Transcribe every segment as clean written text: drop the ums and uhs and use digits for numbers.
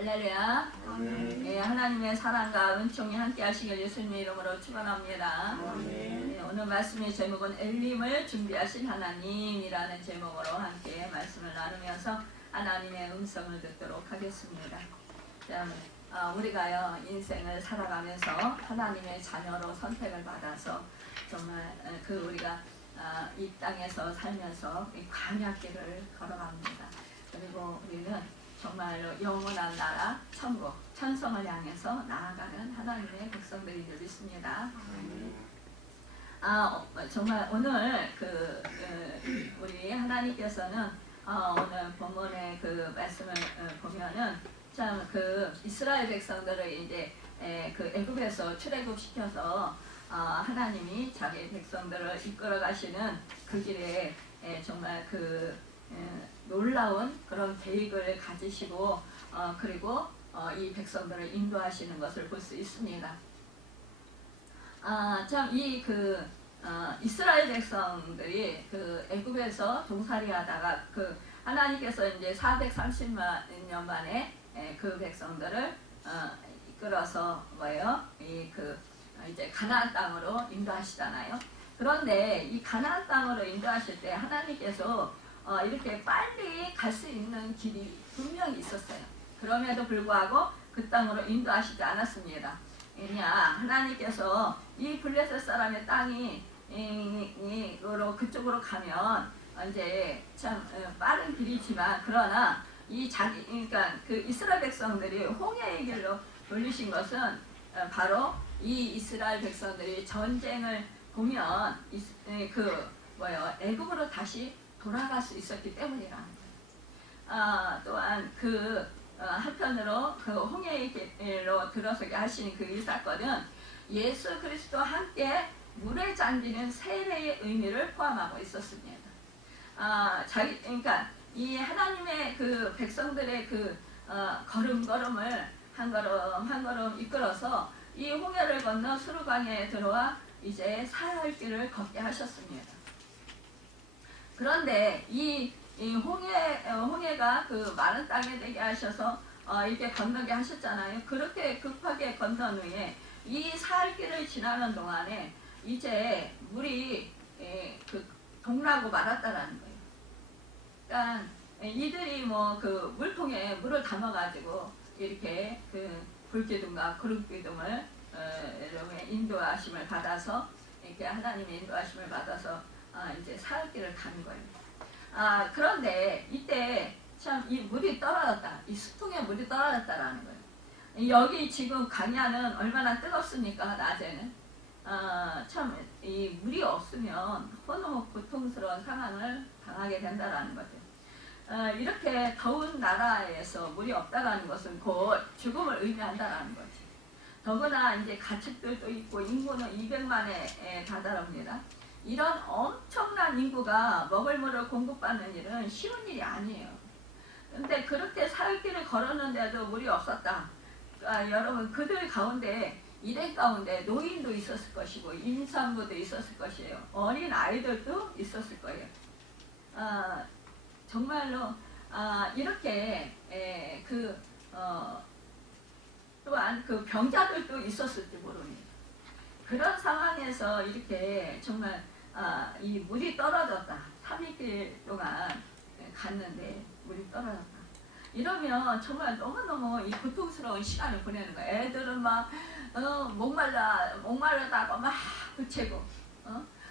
할렐루야. 예, 하나님의 사랑과 은총이 함께 하시길 예수님의 이름으로 축원합니다. 예, 오늘 말씀의 제목은 엘림을 준비하신 하나님이라는 제목으로 함께 말씀을 나누면서 하나님의 음성을 듣도록 하겠습니다. 자, 우리가요 인생을 살아가면서 하나님의 자녀로 선택을 받아서 정말 우리가 이 땅에서 살면서 이 광야길을 걸어갑니다. 그리고 우리는 정말로 영원한 나라, 천국, 천성을 향해서 나아가는 하나님의 백성들이 늘 있습니다. 정말 오늘 우리 하나님께서는 오늘 본문의 그 말씀을 보면은 참 이스라엘 백성들을 이제 애굽에서 출애굽시켜서 하나님이 자기 백성들을 이끌어 가시는 그 길에 정말 놀라운 그런 계획을 가지시고 그리고 이 백성들을 인도하시는 것을 볼 수 있습니다. 참 이스라엘 백성들이 애굽에서 동살이하다가 하나님께서 이제 430만 년 만에 그 백성들을 이끌어서 이제 가나안 땅으로 인도하시잖아요. 그런데 이 가나안 땅으로 인도하실 때 하나님께서 이렇게 빨리 갈 수 있는 길이 분명히 있었어요. 그럼에도 불구하고 그 땅으로 인도하시지 않았습니다. 왜냐, 하나님께서 이 블레셋 사람의 땅이 그쪽으로 가면 이제 참 빠른 길이지만 그러나 그러니까 이스라엘 백성들이 홍해의 길로 돌리신 것은 바로 이 이스라엘 백성들이 전쟁을 보면 애굽으로 다시 돌아갈 수 있었기 때문이라는 거예요. 또한 한편으로 홍해의 길로 들어서게 하시는 이 사건은 예수 그리스도와 함께 물에 잠기는 세례의 의미를 포함하고 있었습니다. 그러니까 이 하나님의 백성들의 걸음걸음을 한 걸음 한 걸음 이끌어서 이 홍해를 건너 수르강에 들어와 이제 사할 길을 걷게 하셨습니다. 그런데 이 홍해가 마른 땅에 되게 하셔서 이렇게 건너게 하셨잖아요. 그렇게 급하게 건넌 후에 이 사할길을 지나는 동안에 이제 물이 동나고 말았다라는 거예요. 그러니까 이들이 물통에 물을 담아가지고 이렇게 불기둥과 구름기둥을 인도하심을 받아서 이렇게 하나님의 인도하심을 받아서 이제 사흘길을 가는 거예요. 그런데 이때 참 이 물이 떨어졌다. 이 수통에 물이 떨어졌다라는 거예요. 여기 지금 강야는 얼마나 뜨겁습니까? 낮에는. 참 이 물이 없으면 너무 고통스러운 상황을 당하게 된다라는 거죠. 이렇게 더운 나라에서 물이 없다라는 것은 곧 죽음을 의미한다라는 거죠. 더구나 이제 가축들도 있고 인구는 200만에 다다릅니다. 이런 엄청난 인구가 먹을 물을 공급받는 일은 쉬운 일이 아니에요. 근데 그렇게 사흘길을 걸었는데도 물이 없었다. 여러분 그들 가운데 일행 가운데 노인도 있었을 것이고 임산부도 있었을 것이에요. 어린 아이들도 있었을 거예요. 정말로 이렇게 또한 병자들도 있었을지 모릅니다. 그런 상황에서 이렇게 정말 이 물이 떨어졌다. 3일길 동안 갔는데 물이 떨어졌다. 이러면 정말 너무너무 이 고통스러운 시간을 보내는 거예요. 애들은 막 목마르다고 막 부채고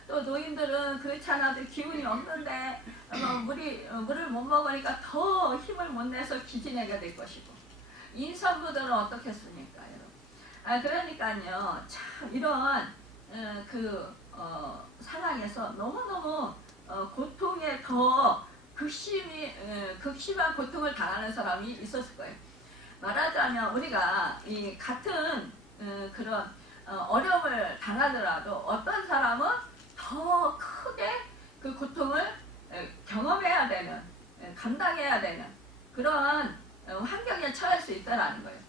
또 노인들은 그렇지 않아도 기운이 없는데 물을 못 먹으니까 더 힘을 못 내서 기진하게 될 것이고 임산부들은 어떻겠습니까, 여러분? 그러니까요, 참 이런 상황에서 너무너무 고통에 더 극심한 고통을 당하는 사람이 있었을 거예요. 말하자면 우리가 이 같은 그런 어려움을 당하더라도 어떤 사람은 더 크게 그 고통을 경험해야 되는, 감당해야 되는 그런 환경에 처할 수 있다라는 거예요.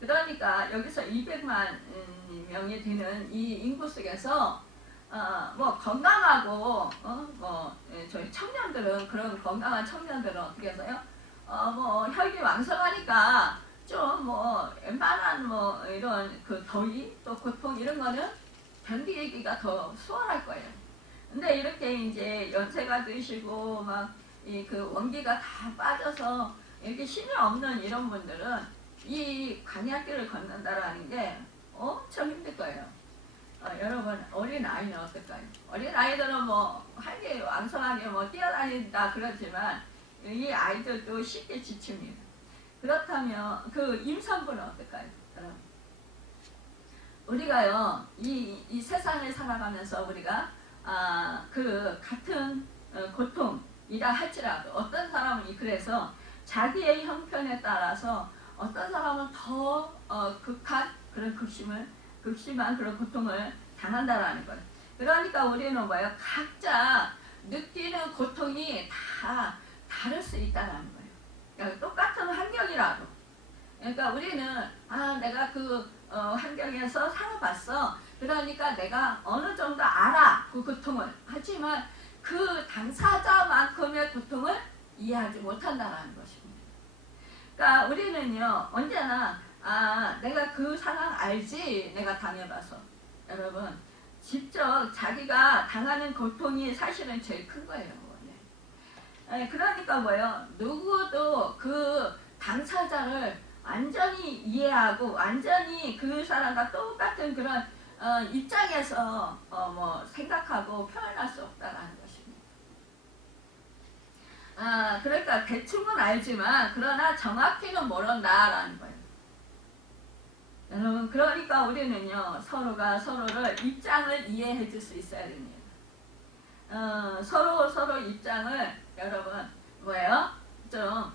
그러니까 여기서 200만 명이 되는 이 인구 속에서 건강하고 저희 청년들은 그런 건강한 청년들은 어떻게 해서요? 혈기 왕성하니까 좀 뭐 웬만한 뭐 이런 그 더위 또 고통 이런 거는 견디기가 더 수월할 거예요. 근데 이렇게 이제 연세가 드시고 막 이 그 원기가 다 빠져서 이렇게 힘이 없는 이런 분들은 이 광야길을 걷는다라는 게 엄청 힘들 거예요. 여러분 어린 아이는 어떨까요? 어린 아이들은 뭐 한게 왕성하게 뭐 뛰어다닌다 그러지만 이 아이들도 쉽게 지칩니다. 그렇다면 그 임산부는 어떨까요? 여러분 우리가요 이 세상을 살아가면서 우리가 그 같은 고통이라 할지라도 어떤 사람은 그래서 자기의 형편에 따라서 어떤 사람은 더 극한 그런 극심한 그런 고통을 당한다라는 거예요. 그러니까 우리는 뭐예요? 각자 느끼는 고통이 다 다를 수 있다는 거예요. 그러니까 똑같은 환경이라도. 그러니까 우리는 내가 그 환경에서 살아봤어. 그러니까 내가 어느 정도 알아 그 고통을. 하지만 그 당사자만큼의 고통을 이해하지 못한다는 것입니다. 그러니까 우리는요 언제나 내가 그 상황 알지 내가 당해봐서. 여러분 직접 자기가 당하는 고통이 사실은 제일 큰 거예요. 그러니까 뭐예요? 누구도 그 당사자를 완전히 이해하고 완전히 그 사람과 똑같은 그런 입장에서 뭐 생각하고 표현할 수 없다는 것입니다. 그러니까 대충은 알지만 그러나 정확히는 모른다라는 거예요. 여러분 그러니까 우리는요 서로가 서로를 입장을 이해해 줄 수 있어야 됩니다. 서로 입장을 여러분 뭐예요? 좀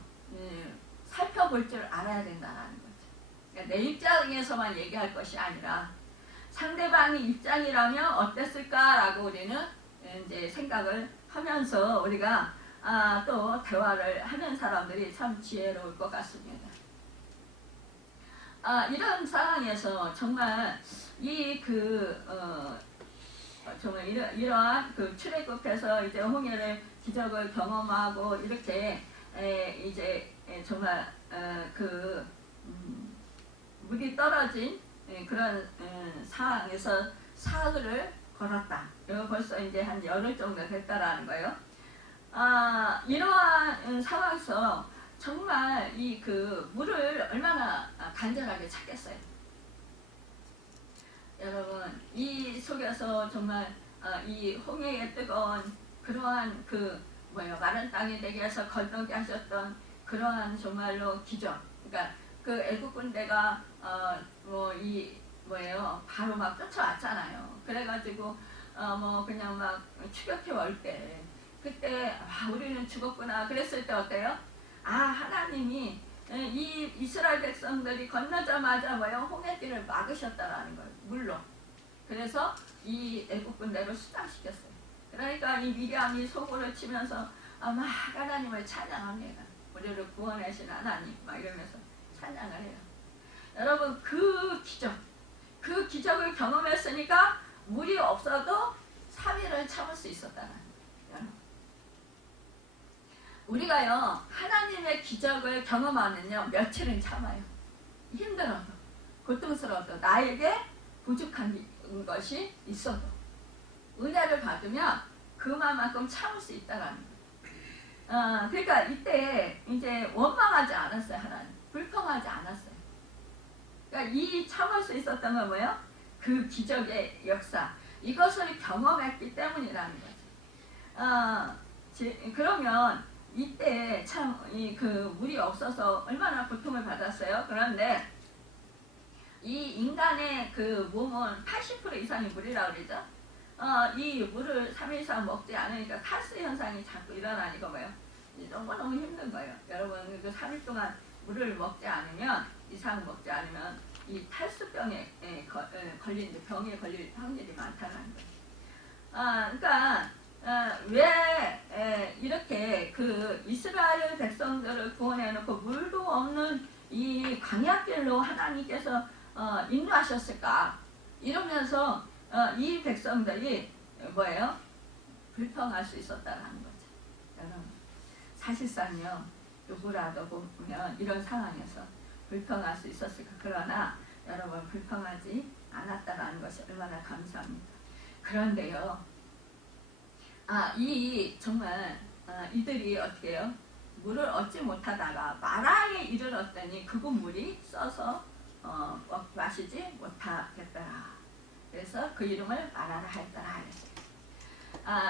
살펴볼 줄 알아야 된다는 거죠. 그러니까 내 입장에서만 얘기할 것이 아니라 상대방의 입장이라면 어땠을까라고 우리는 이제 생각을 하면서 우리가 또 대화를 하는 사람들이 참 지혜로울 것 같습니다. 이런 상황에서 정말 정말 이러한 그 출애굽해서 이제 홍해를 기적을 경험하고 이렇게 이제 정말 물이 떨어진 그런 상황에서 사흘을 걸었다. 이거 벌써 이제 한 열흘 정도 됐다라는 거예요. 이러한 상황에서 정말 그 물을 얼마나 간절하게 찾겠어요. 여러분 이 속에서 정말 이 홍해의 뜨거운 그러한 마른 땅이 되게 해서 건너게 하셨던 그러한 정말로 기적. 그러니까 그 애국 군대가 바로 막 쫓아왔잖아요. 그래가지고 그냥 막 추격해 올 때 그때 우리는 죽었구나 그랬을 때 어때요? 하나님이 이 이스라엘 백성들이 건너자마자 홍해길을 막으셨다라는 거예요. 물로. 그래서 이 애국 군대를 수장시켰어요. 그러니까 이 미리암이 속으로 치면서 막 하나님을 찬양합니다. 우리를 구원하신 하나님 막 이러면서 찬양을 해요. 여러분 그 기적을 경험했으니까 물이 없어도 3일을 참을 수 있었다는 거예요. 우리가요 하나님의 기적을 경험하면요 며칠은 참아요. 힘들어도 고통스러워도 나에게 부족한 것이 있어도 은혜를 받으면 그만큼 참을 수 있다라는 거예요. 그러니까 이때 이제 원망하지 않았어요. 하나님 불평하지 않았어요. 그러니까 이 참을 수 있었던 건 뭐예요? 그 기적의 역사 이것을 경험했기 때문이라는 거죠. 그러면 이때 참 그 물이 없어서 얼마나 고통을 받았어요. 그런데 이 인간의 그 몸은 80% 이상이 물이라고 그러죠. 이 물을 3일 이상 먹지 않으니까 탈수 현상이 자꾸 일어나니까 뭐예요? 너무 힘든 거예요. 여러분 그 3일 동안 물을 먹지 않으면 이상 먹지 않으면 이 탈수병에 병에 걸릴 확률이 많다는 거예요. 그러니까 왜 이렇게 그 이스라엘 백성들을 구원해놓고 물도 없는 이 광야길로 하나님께서 인도하셨을까? 이러면서 이 백성들이 뭐예요? 불평할 수 있었다는 거죠. 여러분 사실상요 누구라도 보면 이런 상황에서 불평할 수 있었을까. 그러나 여러분 불평하지 않았다라는 것이 얼마나 감사합니다. 그런데요, 정말 이들이 어떻게 해요? 물을 얻지 못하다가 마라에 이르렀더니 그곳 물이 써서 마시지 못하겠더라. 그래서 그 이름을 마라라 했더라.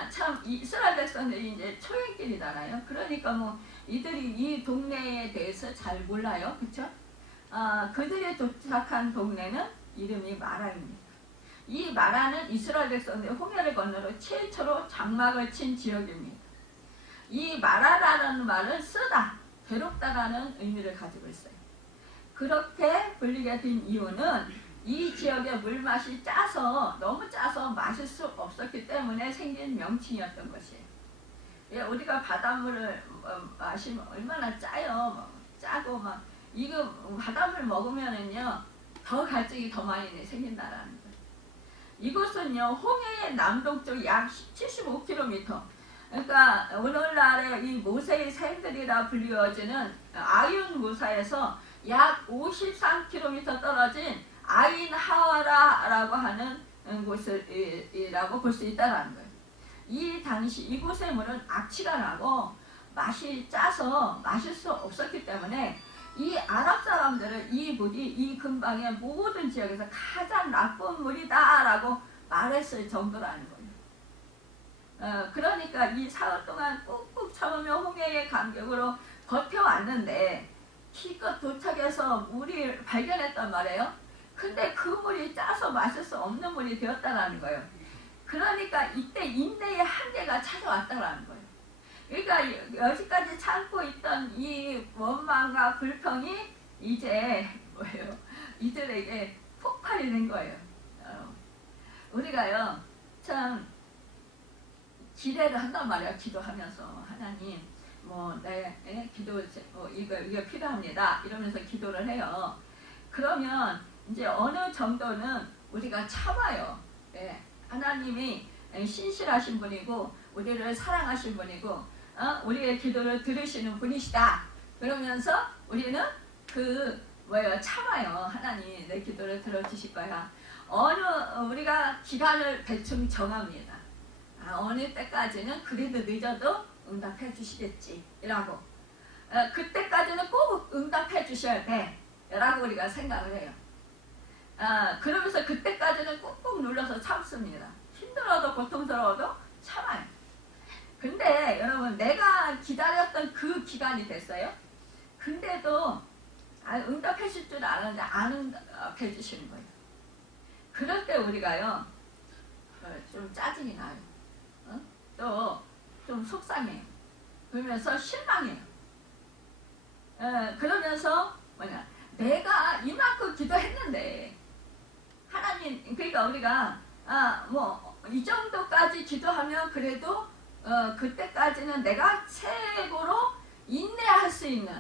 참 이스라엘 백성들이 이제 초행길이잖아요. 그러니까 뭐 이들이 이 동네에 대해서 잘 몰라요, 그렇죠? 그들이 도착한 동네는 이름이 마라입니다. 이 마라는 이스라엘 백성들이 홍해를 건너러 최초로 장막을 친 지역입니다. 이 마라라는 말은 쓰다, 괴롭다라는 의미를 가지고 있어요. 그렇게 불리게 된 이유는 이 지역의 물맛이 너무 짜서 마실 수 없었기 때문에 생긴 명칭이었던 것이에요. 우리가 바닷물을 마시면 얼마나 짜요. 짜고 막 이거 바닷물 먹으면은요 더 갈증이 더 많이 생긴다라는 거예요. 이곳은요 홍해의 남동쪽 약 75km, 그러니까 오늘날의 이 모세의 샘들이라 불리워지는 아윤 무사에서 약 53km 떨어진 아인 하와라라고 하는 곳이라고 볼 수 있다는 거예요. 이 당시 이곳의 물은 악취가 나고 맛이 짜서 마실 수 없었기 때문에 이 아랍 사람들은 이 물이 이 근방의 모든 지역에서 가장 나쁜 물이다라고 말했을 정도라는 거예요. 그러니까 이 사흘 동안 꾹꾹 참으며 홍해의 간격으로 버텨왔는데 기껏 도착해서 물이 발견했단 말이에요. 근데 그 물이 짜서 마실 수 없는 물이 되었다는 거예요. 그러니까 이때 인내의 한계가 찾아왔다는 거예요. 그러니까 여기까지 참고 있던 이 원망과 불평이 이제 뭐예요? 이들에게 폭발이 된 거예요. 우리가요 참 기대를 한단 말이야. 기도하면서 하나님 내 기도 이거 필요합니다 이러면서 기도를 해요. 그러면 이제 어느 정도는 우리가 참아요. 하나님이 신실하신 분이고 우리를 사랑하신 분이고 우리의 기도를 들으시는 분이시다. 그러면서 우리는 참아요. 하나님 내 기도를 들어주실 거야. 우리가 기간을 대충 정합니다. 어느 때까지는 그래도 늦어도 응답해 주시겠지 라고, 그때까지는 꼭 응답해 주셔야 돼 라고 우리가 생각을 해요. 그러면서 그때까지는 꾹꾹 눌러서 참습니다. 힘들어도 고통스러워도 참아요. 근데 여러분 내가 기다렸던 그 기간이 됐어요. 근데도 응답해 주실 줄 알았는데 안 응답해 주시는 거예요. 그럴 때 우리가요 좀 짜증이 나요. 또 좀 속상해요. 그러면서 실망해요. 그러면서 내가 이만큼 기도했는데 하나님, 그러니까 우리가 이 정도까지 기도하면 그래도 그때까지는 내가 최고로 인내할 수 있는,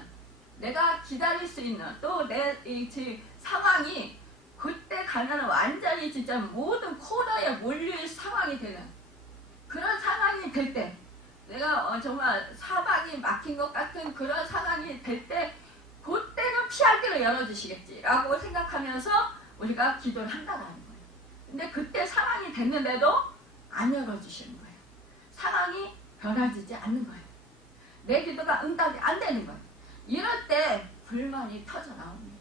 내가 기다릴 수 있는, 또 내 상황이 그때 가면 완전히 진짜 모든 코너에 몰릴 상황이 되는 그런 상황이 될 때, 내가 정말 사방이 막힌 것 같은 그런 상황이 될 때, 그때는 피할 길을 열어주시겠지 라고 생각하면서 우리가 기도를 한다는 거예요. 근데 그때 상황이 됐는데도 안 열어주시는 거예요. 상황이 변화지지 않는 거예요. 내 기도가 응답이 안 되는 거예요. 이럴 때 불만이 터져 나옵니다.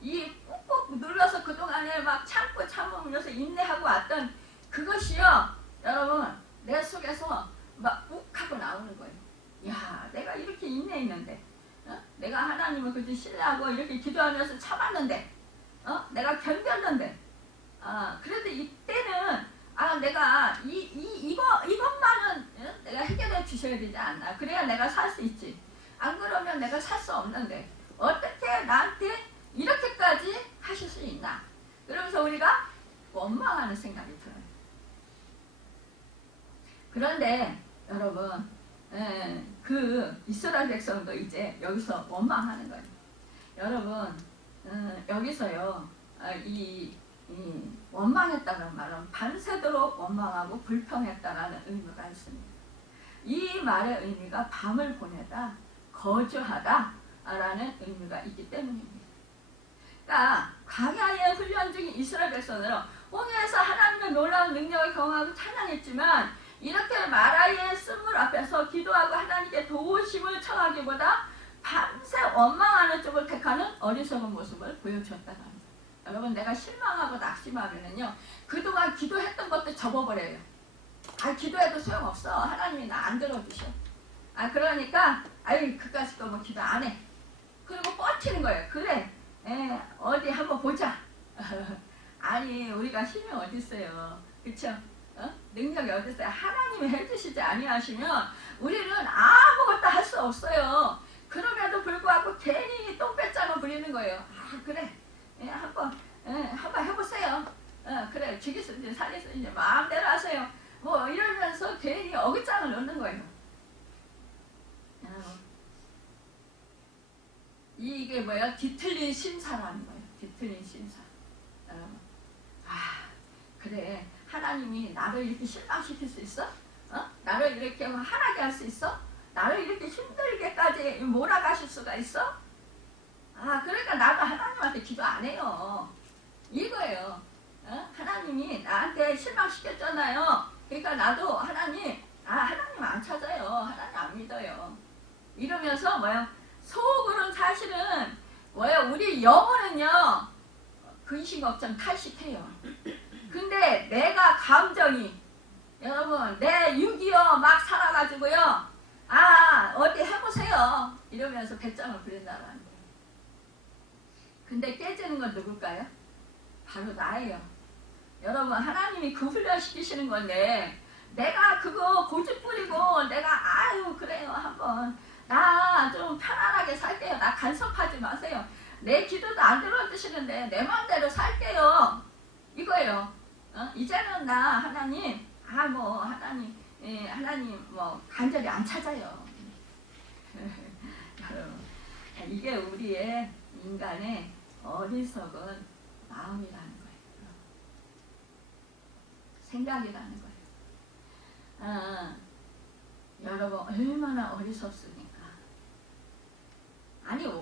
이 꾹꾹 눌러서 그동안에 막 참으면서 인내하고 왔던 그것이요 여러분 내 속에서 막 욱하고 나오는 거예요. 야, 내가 이렇게 인내했는데, 내가 하나님을 그렇게 신뢰하고 이렇게 기도하면서 참았는데, 내가 견뎠는데, 그래도 이때는 내가 이것만은 내가 해결해 주셔야 되지 않나. 그래야 내가 살 수 있지. 안 그러면 내가 살 수 없는데 어떻게 나한테 이렇게까지 하실 수 있나. 그러면서 우리가 원망하는 생각이 들어요. 그런데 여러분 그 이스라엘 백성도 이제 여기서 원망하는 거예요. 여러분 여기서요 이 원망했다는 말은 밤새도록 원망하고 불평했다라는 의미가 있습니다. 이 말의 의미가 밤을 보내다 거주하다 라는 의미가 있기 때문입니다. 그러니까 광야의 훈련 중인 이스라엘 백성들은 홍해에서 하나님의 놀라운 능력을 경험하고 찬양했지만 이렇게 마라의 쓴물 앞에서 기도하고 하나님께 도우심을 청하기보다 밤새 원망하는 쪽을 택하는 어리석은 모습을 보여주었다는 겁니다. 여러분, 내가 실망하고 낙심하면은요, 그동안 기도했던 것도 접어버려요. 기도해도 소용없어. 하나님이 나 안 들어주셔. 그러니까 그까짓 거 뭐 기도 안 해. 그리고 뻗치는 거예요. 그래, 어디 한번 보자. 아니, 우리가 힘이 어디 있어요. 그쵸? 능력이 어디 있어요. 하나님이 해주시지 아니하시면 우리는 아무것도 할 수 없어요. 그럼에도 불구하고 괜히 똥배짱을 부리는 거예요. 그래, 한번 해보세요. 그래, 죽일 수 있는지 살릴 수 있는지 마음대로 하세요. 뭐 이러면서 괜히 어깃장을 넣는 거예요. 이게 뭐야? 뒤틀린 심사라는 거예요. 뒤틀린 심사. 그래, 하나님이 나를 이렇게 실망시킬 수 있어? 나를 이렇게 화나게 할 수 있어? 나를 이렇게 힘들게까지 몰아가실 수가 있어? 그러니까 나도 하나님한테 기도 안 해요. 이거예요. 하나님이 나한테 실망시켰잖아요. 그러니까 나도 하나님 안 찾아요. 하나님 안 믿어요. 이러면서 뭐야? 속으로는 사실은 뭐야? 우리 영혼은요, 근심 걱정 탈식해요. 근데 내가 감정이, 여러분, 내 6.25 막 살아가지고요, 어디 해보세요. 이러면서 배짱을 부린다고 하는 거예요. 근데 깨지는 건 누굴까요? 바로 나예요. 여러분, 하나님이 그 훈련시키시는 건데, 내가 그거 고집 부리고, 내가, 그래요. 한번, 나 좀 편안하게 살게요. 나 간섭하지 마세요. 내 기도도 안 들어주시는데, 내 마음대로 살게요. 이거예요. 이제는 나 하나님, 하나님 뭐 간절히 안 찾아요. 여러분, 이게 우리의 인간의 어리석은 마음이라는 거예요. 생각이라는 거예요. 여러분, 얼마나 어리석습니까?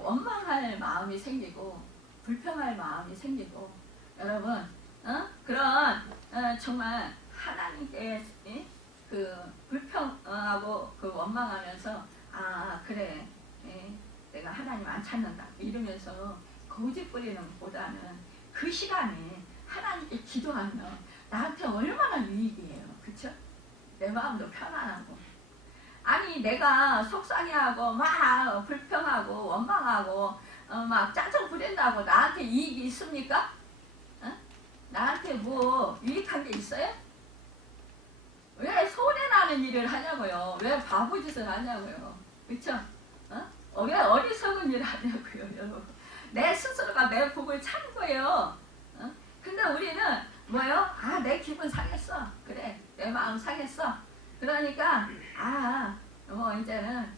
원망할 마음이 생기고 불평할 마음이 생기고, 여러분, 그런 정말 하나님께 그 불평하고 그 원망하면서 그래, 내가 하나님 안 찾는다 이러면서 고집 부리는 보다는 그 시간에 하나님께 기도하면 나한테 얼마나 유익이에요. 그쵸? 내 마음도 편안하고. 내가 속상해하고 막 불평하고 원망하고 막 짜증 부린다고 나한테 이익이 있습니까? 나한테 뭐 유익한 게 있어요? 왜 손해나는 일을 하냐고요? 왜 바보짓을 하냐고요? 그쵸? 왜 어리석은 일을 하냐고요, 여러분? 내 스스로가 내 복을 찬 거예요. 근데 우리는 뭐요? 내 기분 상했어. 그래, 내 마음 상했어. 그러니까 뭐 이제는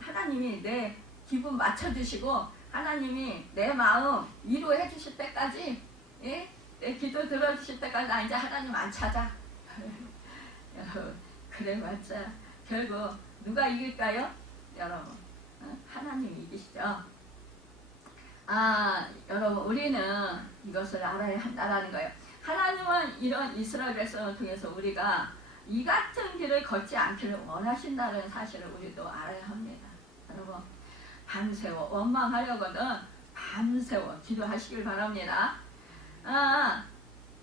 하나님이 내 기분 맞춰주시고 하나님이 내 마음 위로해 주실 때까지, 내 기도 들어주실 때까지 나 이제 하나님 안 찾아. 그래 맞자 결국 누가 이길까요? 여러분, 하나님이 이기시죠. 여러분, 우리는 이것을 알아야 한다는 거예요. 하나님은 이런 이스라엘 백성을 통해서 우리가 이 같은 길을 걷지 않기를 원하신다는 사실을 우리도 알아야 합니다. 여러분, 밤새워 원망하려거든 밤새워 기도하시길 바랍니다.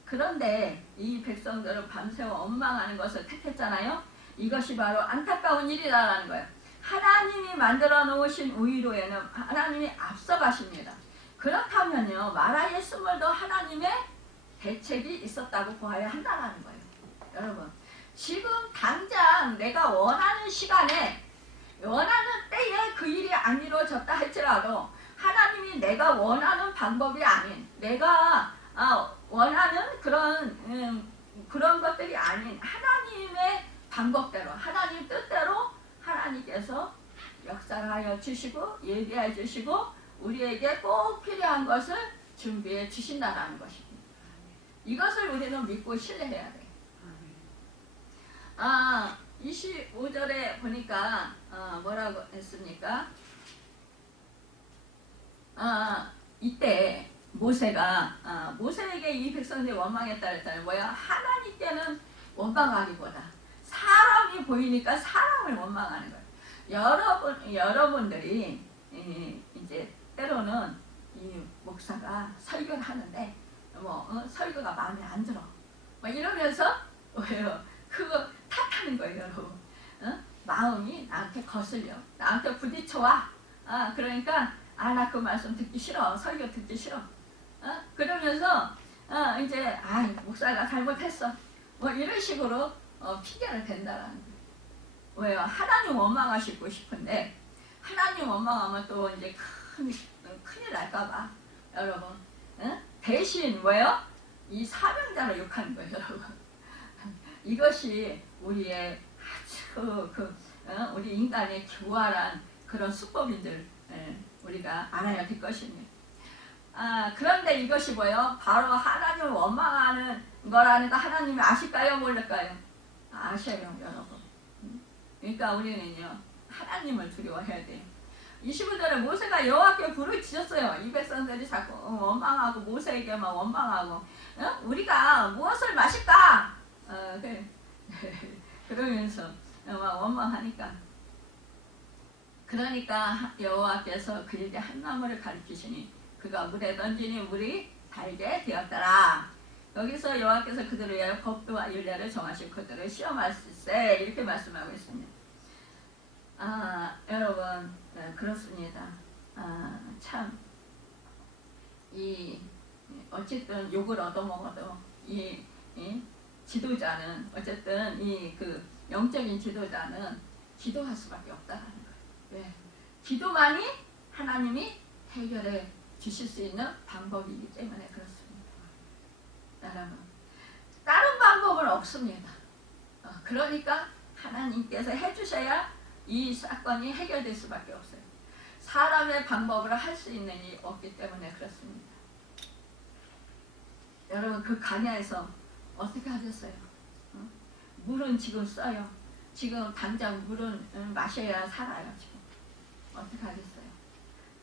그런데 이 백성들은 밤새워 원망하는 것을 택했잖아요. 이것이 바로 안타까운 일이라는 거예요. 하나님이 만들어 놓으신 우위로에는 하나님이 앞서가십니다. 그렇다면요, 마라의 쓴물도 하나님의 대책이 있었다고 보아야 한다는 거예요. 여러분, 지금 당장 내가 원하는 시간에 원하는 때에 그 일이 안 이루어졌다 할지라도 하나님이 내가 원하는 방법이 아닌, 내가 원하는 그런 것들이 아닌 하나님의 방법대로, 하나님 뜻대로 하나님께서 역사하여 주시고 예비해 주시고 우리에게 꼭 필요한 것을 준비해 주신다는 것입니다. 이것을 우리는 믿고 신뢰해야 돼요. 25절에 보니까 뭐라고 했습니까? 이때 모세에게 이 백성들이 원망했다 그랬잖아요. 뭐야? 하나님께는 원망하기보다 사람이 보이니까 사람을 원망하는 거예요. 여러분들이 이제 때로는 이 목사가 설교를 하는데 설교가 마음에 안 들어. 이러면서 왜요? 그거 탓하는 거예요, 여러분. 마음이 나한테 거슬려. 나한테 부딪혀와. 그러니까 나 그 말씀 듣기 싫어. 설교 듣기 싫어. 그러면서 이제 목사가 잘못했어. 이런 식으로 핑계를 댄다라는 거예요. 왜요? 하나님 원망하시고 싶은데 하나님 원망하면 또 이제 큰일 날까봐 여러분 대신 뭐예요? 이 사명자를 욕하는 거예요, 여러분. 이것이 우리의 아주 우리 인간의 교활한 그런 수법인들 우리가 알아야 될 것입니다. 그런데 이것이 뭐예요? 바로 하나님을 원망하는 거라는 거 하나님이 아실까요? 모를까요? 아셔요, 여러분. 그러니까 우리는요 하나님을 두려워해야 돼요. 25절에 모세가 여호와께 부르짖었어요. 이 백성들이 자꾸 원망하고 모세에게만 원망하고 우리가 무엇을 마실까? 그러면서 원망하니까 그러니까 여호와께서 그에게 한 나무를 가리키시니 그가 물에 던지니 물이 달게 되었더라. 여기서 여호와께서 그들을 위하여 법도와 율례를 정하시고 그들을 시험하실세 이렇게 말씀하고 있습니다. 여러분 그렇습니다. 참 어쨌든 욕을 얻어먹어도 이 지도자는 어쨌든 영적인 지도자는 기도할 수밖에 없다는 거예요. 왜? 기도만이 하나님이 해결해 주실 수 있는 방법이기 때문에 그렇습니다. 여러분 다른 방법은 없습니다. 그러니까 하나님께서 해주셔야 이 사건이 해결될 수밖에 없어요. 사람의 방법으로 할 수 있는 일이 없기 때문에 그렇습니다. 여러분 그 강야에서 어떻게 하셨어요? 물은 지금 써요. 지금 당장 물은 마셔야 살아요. 지금 어떻게 하겠어요?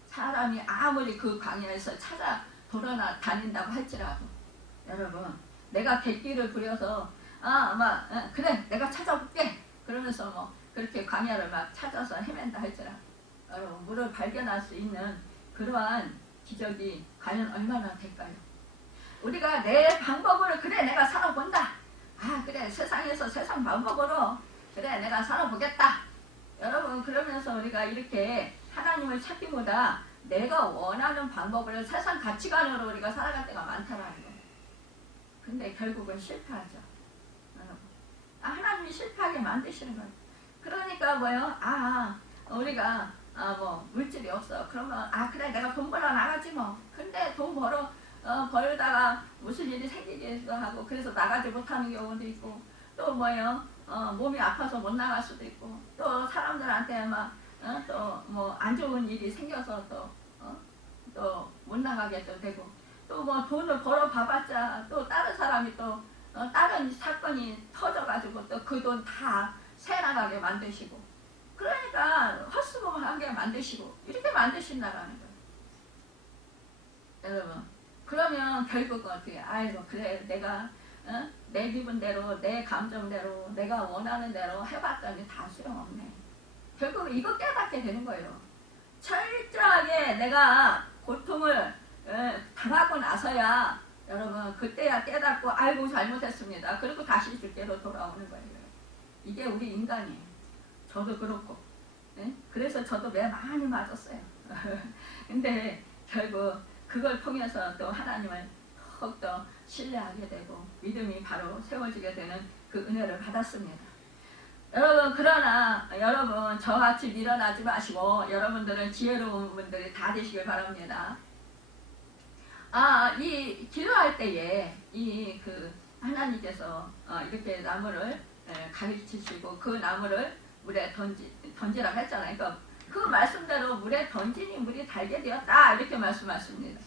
사람이 아무리 그 광야에서 찾아 돌아다닌다고 할지라도 여러분 내가 객기를 부려서 그래 내가 찾아볼게 그러면서 그렇게 광야를 막 찾아서 헤맨다 할지라도 여러분 물을 발견할 수 있는 그러한 기적이 과연 얼마나 될까요? 우리가 내 방법으로 그래 내가 살아본다. 그래 세상에서 세상 방법으로 그래 내가 살아보겠다. 여러분 그러면서 우리가 이렇게 하나님을 찾기보다 내가 원하는 방법으로 세상 가치관으로 우리가 살아갈 때가 많다라는 거예요. 근데 결국은 실패하죠. 여러분. 하나님이 실패하게 만드시는 거예요. 그러니까 뭐예요? 우리가 물질이 없어. 그러면 그래 내가 돈 벌어 나가지 뭐. 근데 돈 벌다가 무슨 일이 생기기도 하고 그래서 나가지 못하는 경우도 있고 또 뭐예요? 몸이 아파서 못 나갈 수도 있고 또 사람들한테 또 안 좋은 일이 생겨서 또 못 나가게 또 되고 또 돈을 벌어 봐봤자 또 다른 사람이 또 다른 사건이 터져가지고 또 그 돈 다 새나가게 만드시고 그러니까 헛수고하게 만드시고 이렇게 만드신다라는 거예요. 여러분 그러면 결국은 어떻게 그래 내가 내 기분대로 내 감정대로 내가 원하는 대로 해봤더니 다 소용없네. 결국 이거 깨닫게 되는 거예요. 철저하게 내가 고통을 당하고 나서야 여러분 그때야 깨닫고 잘못했습니다. 그리고 다시 주께로 돌아오는 거예요. 이게 우리 인간이에요. 저도 그렇고 그래서 저도 매 많이 맞았어요. 근데 결국 그걸 통해서 또 하나님을 더욱더 신뢰하게 되고 믿음이 바로 세워지게 되는 그 은혜를 받았습니다. 여러분 그러나 여러분 저같이 밀어나지 마시고 여러분들은 지혜로운 분들이 다 되시길 바랍니다. 이 기도할 때에 하나님께서 이렇게 나무를 가르치시고 그 나무를 물에 던지라고 했잖아요. 그러니까 그 말씀대로 물에 던지니 물이 달게 되었다 이렇게 말씀하십니다.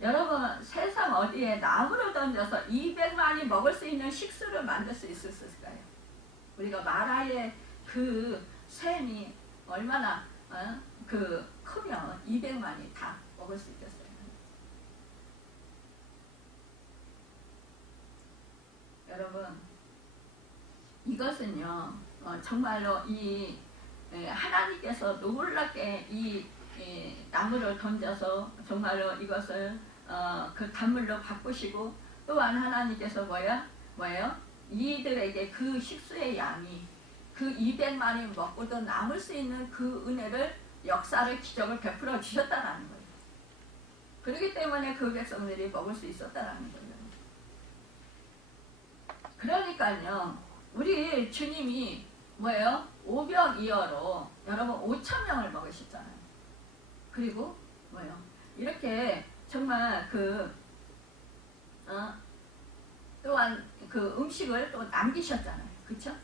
여러분 세상 어디에 나무를 던져서 200만이 먹을 수 있는 식수를 만들 수 있었을까요? 우리가 마라의 그 샘이 얼마나 크면 200만이 다 먹을 수 있겠어요. 여러분 이것은요 정말로 이 하나님께서 놀랍게 이 나무를 던져서 정말로 이것을 그 단물로 바꾸시고 또한 하나님께서 뭐예요? 이들에게 그 식수의 양이 그 200만이 먹고도 남을 수 있는 그 은혜를 역사를 기적을 베풀어 주셨다라는 거예요. 그렇기 때문에 그 백성들이 먹을 수 있었다라는 거예요. 그러니까요 우리 주님이 뭐예요? 오병이어로 여러분 5,000명을 먹으셨잖아요. 그리고 뭐예요? 이렇게 정말 또한 그 음식을 또 남기셨잖아요. 그쵸?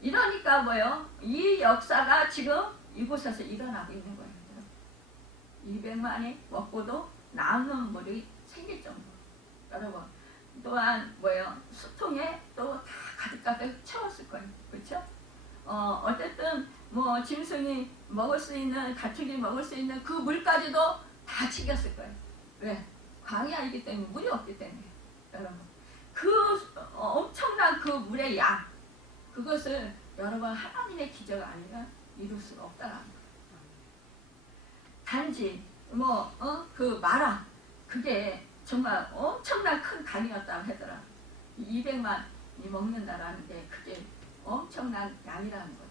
이러니까 뭐예요? 이 역사가 지금 이곳에서 일어나고 있는 거예요. 200만이 먹고도 남는 물이 생길 정도. 여러분 또한 뭐예요? 수통에 또 다 가득 채웠을 거예요. 그렇죠? 어쨌든 뭐 짐승이 먹을 수 있는 가축이 먹을 수 있는 그 물까지도 다 챙겼을 거예요. 왜? 광야이기 때문에 물이 없기 때문에. 여러분 그 엄청난 그 물의 양 그것을 여러분 하나님의 기적 아니면 이룰 수가 없다라는 거예요. 단지 그 마라 그게 정말 엄청난 큰 강이었다고 하더라. 200만이 먹는다라는 게 그게 엄청난 양이라는 거죠.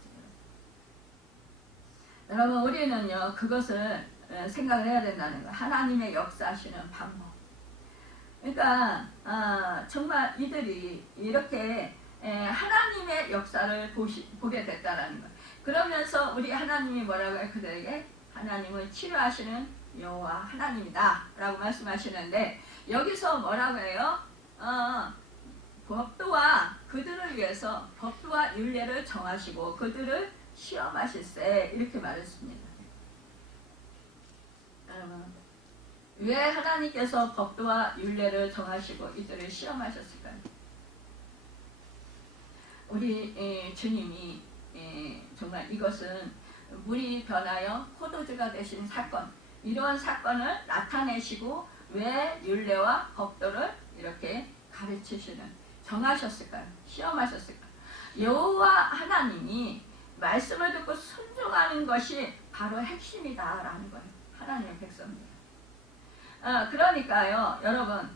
여러분 우리는요 그것을 생각을 해야 된다는 거예요. 하나님의 역사하시는 방법. 그러니까 정말 이들이 이렇게 하나님의 역사를 보게 됐다라는 거예요. 그러면서 우리 하나님이 뭐라고 해요? 그들에게 하나님은 치료하시는 여호와 하나님이다 라고 말씀하시는데 여기서 뭐라고 해요? 법도와 그들을 위해서 법도와 율례를 정하시고 그들을 시험하실세 이렇게 말했습니다. 여러분 왜 하나님께서 법도와 율례를 정하시고 이들을 시험하셨을까요? 우리 주님이 정말 이것은 물이 변하여 포도주가 되신 사건 이러한 사건을 나타내시고 왜 율례와 법도를 이렇게 가르치시는 정하셨을까요? 시험하셨을까요? 여호와 하나님이 말씀을 듣고 순종하는 것이 바로 핵심이다라는 거예요. 하나님의 백성들. 그러니까요 여러분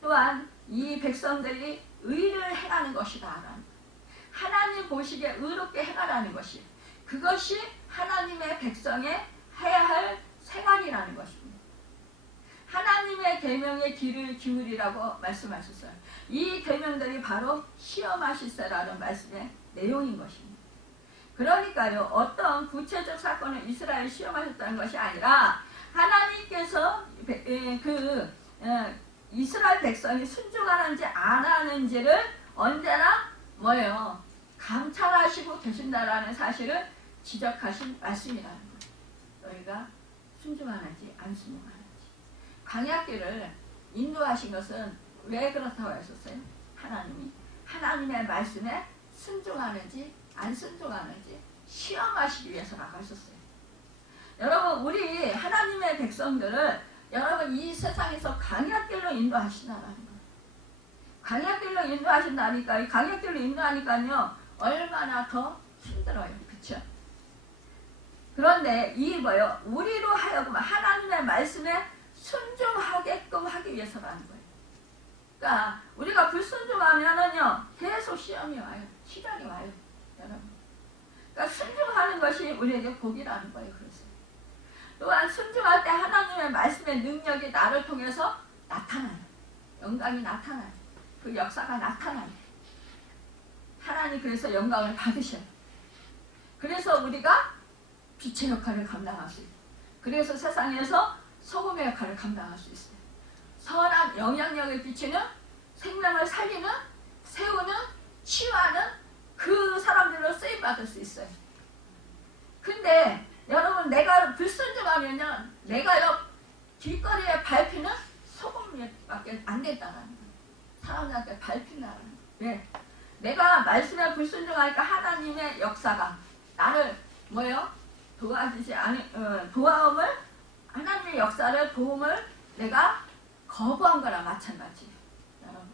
또한 이 백성들이 의를 행하는 것이다. 하나님 보시기에 의롭게 행하라는 것이 그것이 하나님의 백성의 해야 할 생활이라는 것입니다. 하나님의 계명의 귀를 기울이라고 말씀하셨어요. 이 계명들이 바로 시험하실세라는 말씀의 내용인 것입니다. 그러니까요 어떤 구체적 사건을 이스라엘 시험하셨다는 것이 아니라 하나님께서 이스라엘 백성이 순종하는지 안 하는지를 언제나 뭐예요? 감찰하시고 계신다라는 사실을 지적하신 말씀이라는 거예요. 너희가 순종하는지 안 순종하는지. 광야길을 인도하신 것은 왜 그렇다고 하셨어요? 하나님이 하나님의 말씀에 순종하는지 안 순종하는지 시험하시기 위해서라고 하셨어요. 여러분 우리 하나님의 백성들을 여러분 이 세상에서 광야길로 인도하신다라는 거예요. 광야길로 인도하신다니까 이 광야길로 인도하니까요 얼마나 더 힘들어요. 그렇죠? 그런데 이 뭐요? 우리로 하여금 하나님의 말씀에 순종하게끔 하기 위해서라는 거예요. 그러니까 우리가 불순종하면은요 계속 시험이 와요. 시련이 와요. 여러분. 그러니까 순종하는 것이 우리에게 복이라는 거예요. 그래서 또한 순종할 때 하나님의 말씀의 능력이 나를 통해서 나타나요. 영광이 나타나요. 그 역사가 나타나요. 하나님 그래서 영광을 받으셔요. 그래서 우리가 빛의 역할을 감당할 수 있어요. 그래서 세상에서 소금의 역할을 감당할 수 있어요. 선한 영향력을 비치는 생명을 살리는 세우는 치유하는 그 사람들로 쓰임받을 수 있어요. 근데 여러분 내가 불순종하면요 내가요 길거리에 밟히는 소금밖에 안 된다는 거예요. 사람들한테 밟힌다는 거예요. 왜? 내가 말씀에 불순종하니까 하나님의 역사가 나를 뭐예요? 도와주지 않은 도와움을 하나님의 역사를 도움을 내가 거부한 거랑 마찬가지예요. 여러분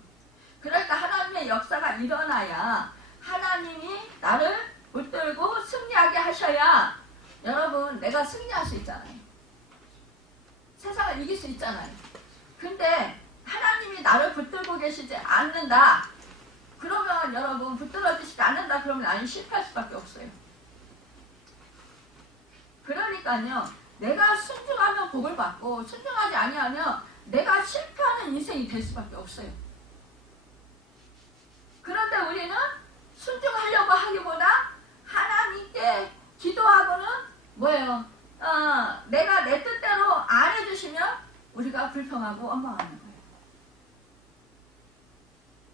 그러니까 하나님의 역사가 일어나야 하나님이 나를 붙들고 승리하게 하셔야 여러분 내가 승리할 수 있잖아요. 세상을 이길 수 있잖아요. 근데 하나님이 나를 붙들고 계시지 않는다. 그러면 여러분 붙들어 주시지 않는다. 그러면 나는 실패할 수밖에 없어요. 그러니까요. 내가 순종하면 복을 받고 순종하지 아니하면 내가 실패하는 인생이 될 수밖에 없어요. 그런데 우리는 순종하려고 하기보다 하나님께 기도하고는 뭐예요? 내가 내 뜻대로 안 해주시면 우리가 불평하고 원망하는 거예요.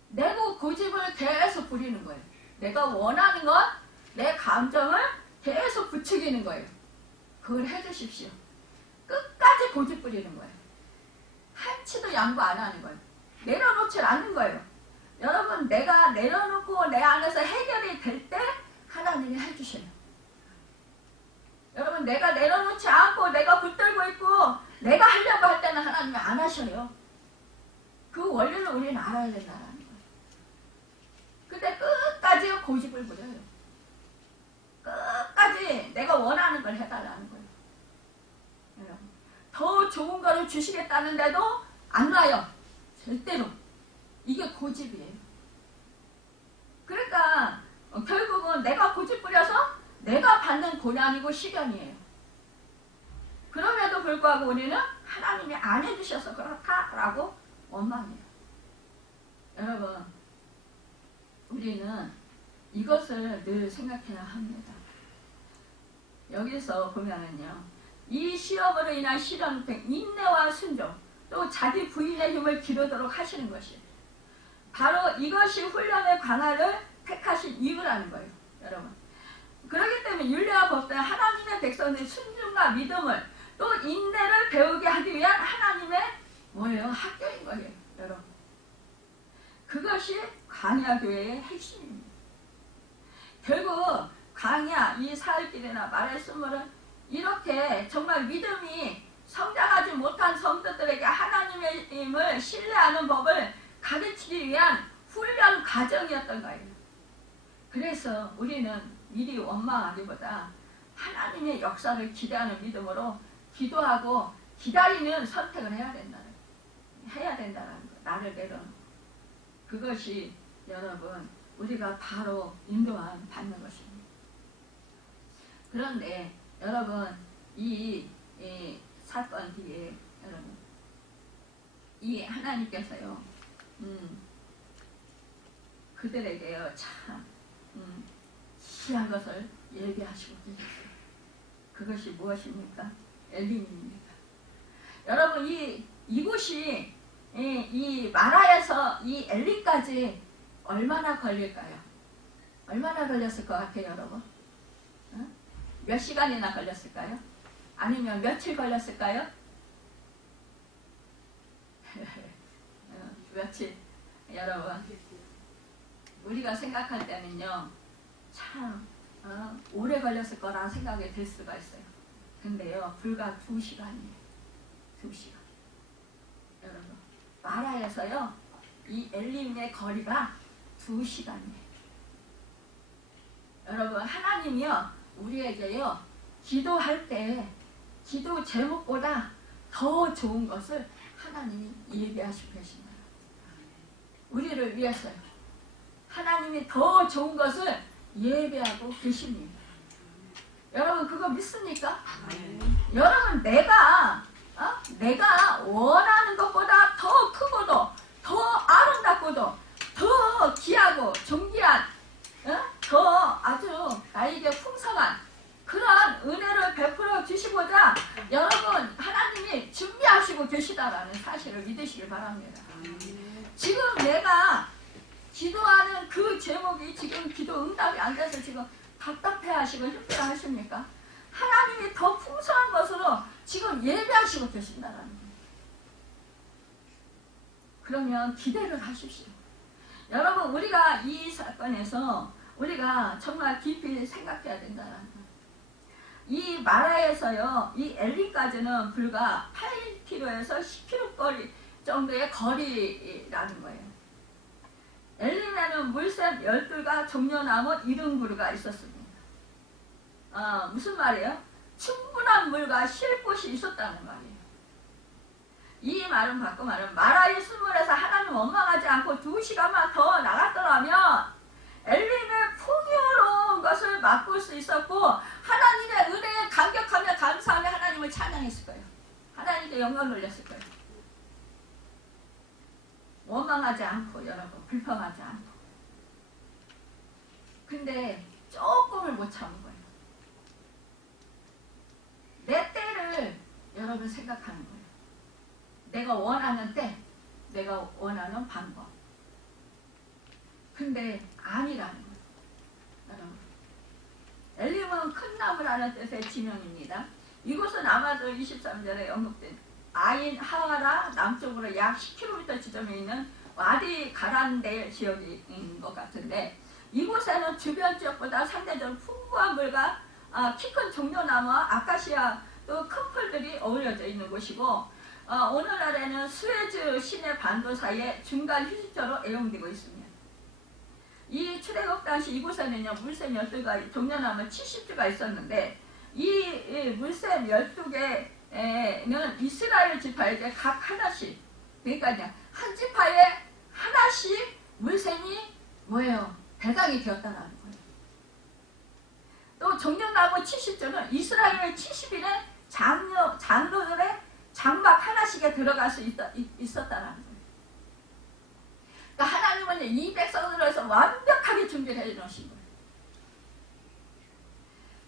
내고 고집을 계속 부리는 거예요. 내가 원하는 것, 내 감정을 계속 부추기는 거예요. 그걸 해주십시오. 끝까지 고집 부리는 거예요. 한치도 양보 안 하는 거예요. 내려놓지 않는 거예요. 여러분 내가 내려놓고 내 안에서 해결이 될 때 하나님이 해주셔요. 여러분 내가 내려놓지 않고 내가 붙들고 있고 내가 하려고 할 때는 하나님이 안 하셔요. 그 원리를 우리는 알아야 된다는 거예요. 근데 끝까지 고집을 부려요. 끝까지 내가 원하는 걸 해달라는 거예요. 여러분 더 좋은 거를 주시겠다는데도 안 놔요. 절대로. 이게 고집이에요. 그러니까 결국은 내가 고집 부려서 내가 받는 고난이고 시련이에요. 그럼에도 불구하고 우리는 하나님이 안 해주셔서 그렇다라고 원망해요. 여러분 우리는 이것을 늘 생각해야 합니다. 여기서 보면은요. 이 시험으로 인한 시련, 인내와 순종, 또 자기 부인의 힘을 기르도록 하시는 것이에요. 바로 이것이 훈련의 강화를 택하신 이유라는 거예요. 여러분. 그렇기 때문에 율례와 법도는 하나님의 백성의 순종과 믿음을 또 인내를 배우게 하기 위한 하나님의 뭐예요? 학교인 거예요. 여러분. 그것이 광야교회의 핵심입니다. 결국 광야, 이 사흘길이나 말씀은 이렇게 정말 믿음이 성장하지 못한 성도들에게 하나님의 힘을 신뢰하는 법을 가르치기 위한 훈련 과정이었던 거예요. 그래서 우리는 미리 원망하기보다 하나님의 역사를 기대하는 믿음으로 기도하고 기다리는 선택을 해야 된다는 거. 나를 내려놓고. 그것이 여러분 우리가 바로 인도함 받는 것입니다. 그런데 여러분 이 사건 뒤에 여러분 이 하나님께서요 그들에게요 참 희한 것을 예비하시고 계셨어요. 그것이 무엇입니까? 엘림입니다. 여러분 이곳이 이 마라에서 이 엘림까지 얼마나 걸릴까요? 얼마나 걸렸을 것 같아요, 여러분? 몇 시간이나 걸렸을까요? 아니면 며칠 걸렸을까요? 며칠. 여러분 우리가 생각할 때는요 참 오래 걸렸을 거라는 생각이 들 수가 있어요. 근데요 불과 2시간이에요. 2시간. 여러분 마라에서요 이 엘림의 거리가 2시간이에요. 여러분 하나님이요 우리에게요 기도할 때 기도 제목보다 더 좋은 것을 하나님이 예비하시고 계십니다. 우리를 위해서요. 하나님이 더 좋은 것을 예배하고 계십니다. 여러분 그거 믿습니까? 여러분 내가 원하는 것보다 더 크고도 더 아름답고도 더 귀하고 존귀한 더 아주 나에게 풍성한 그런 은혜를 베풀어 주시고자 여러분 하나님이 준비하시고 계시다라는 사실을 믿으시길 바랍니다. 지금 내가 기도하는 그 제목이 지금 기도 응답이 안 돼서 지금 답답해하시고 힘들어하십니까? 하나님이 더 풍성한 것으로 지금 예배하시고 계신다는 거예요. 그러면 기대를 하십시오. 여러분 우리가 이 사건에서 우리가 정말 깊이 생각해야 된다는 거예요. 이 마라에서요 이 엘림까지는 불과 8km에서 10km 거리 정도의 거리라는 거예요. 엘림에는 물샘 12가 종려나무 70그루가 있었습니다. 무슨 말이에요? 충분한 물과 쉴 곳이 있었다는 말이에요. 이 말은 바꿔 말하면 마라의 순물에서 하나님 원망하지 않고 2시간만 더 나갔더라면 엘림의 풍요로운 것을 맛볼 수 있었고 하나님의 은혜에 감격하며 감사하며 하나님을 찬양했을 거예요. 하나님께 영광을 올렸을 거예요. 원망하지 않고 여러분 불평하지 않고. 근데 조금을 못 참은 거예요. 내 때를 여러분 생각하는 거예요. 내가 원하는 때, 내가 원하는 방법. 근데 아니라는 거예요. 여러분. 엘림은 큰 나무라는 뜻의 지명입니다. 이곳은 아마도 23절에 언급된 아인 하와라 남쪽으로 약 10km 지점에 있는 와디 가란데 지역인 것 같은데 이곳에는 주변 지역보다 상대적으로 풍부한 물과 키 큰 종려나무와 아카시아 또 큰 풀들이 어우러져 있는 곳이고 오늘날에는 수에즈 시내 반도 사이에 중간 휴식처로 애용되고 있습니다. 이 출애굽 당시 이곳에는요 물샘 12가 종려나무 70주가 있었는데 이 물샘 12개는 이스라엘 지파에게 각 하나씩 그러니까 한 지파에 하나씩 물샘이 뭐예요? 배당이 되었다는 거예요. 또 종려나무 70조는 이스라엘 70인의 장로들의 장막 하나씩에 들어갈 수 있었다는 거예요. 그러니까 하나님은 이 백성들을 위해서 완벽하게 준비를 해놓으신 거예요.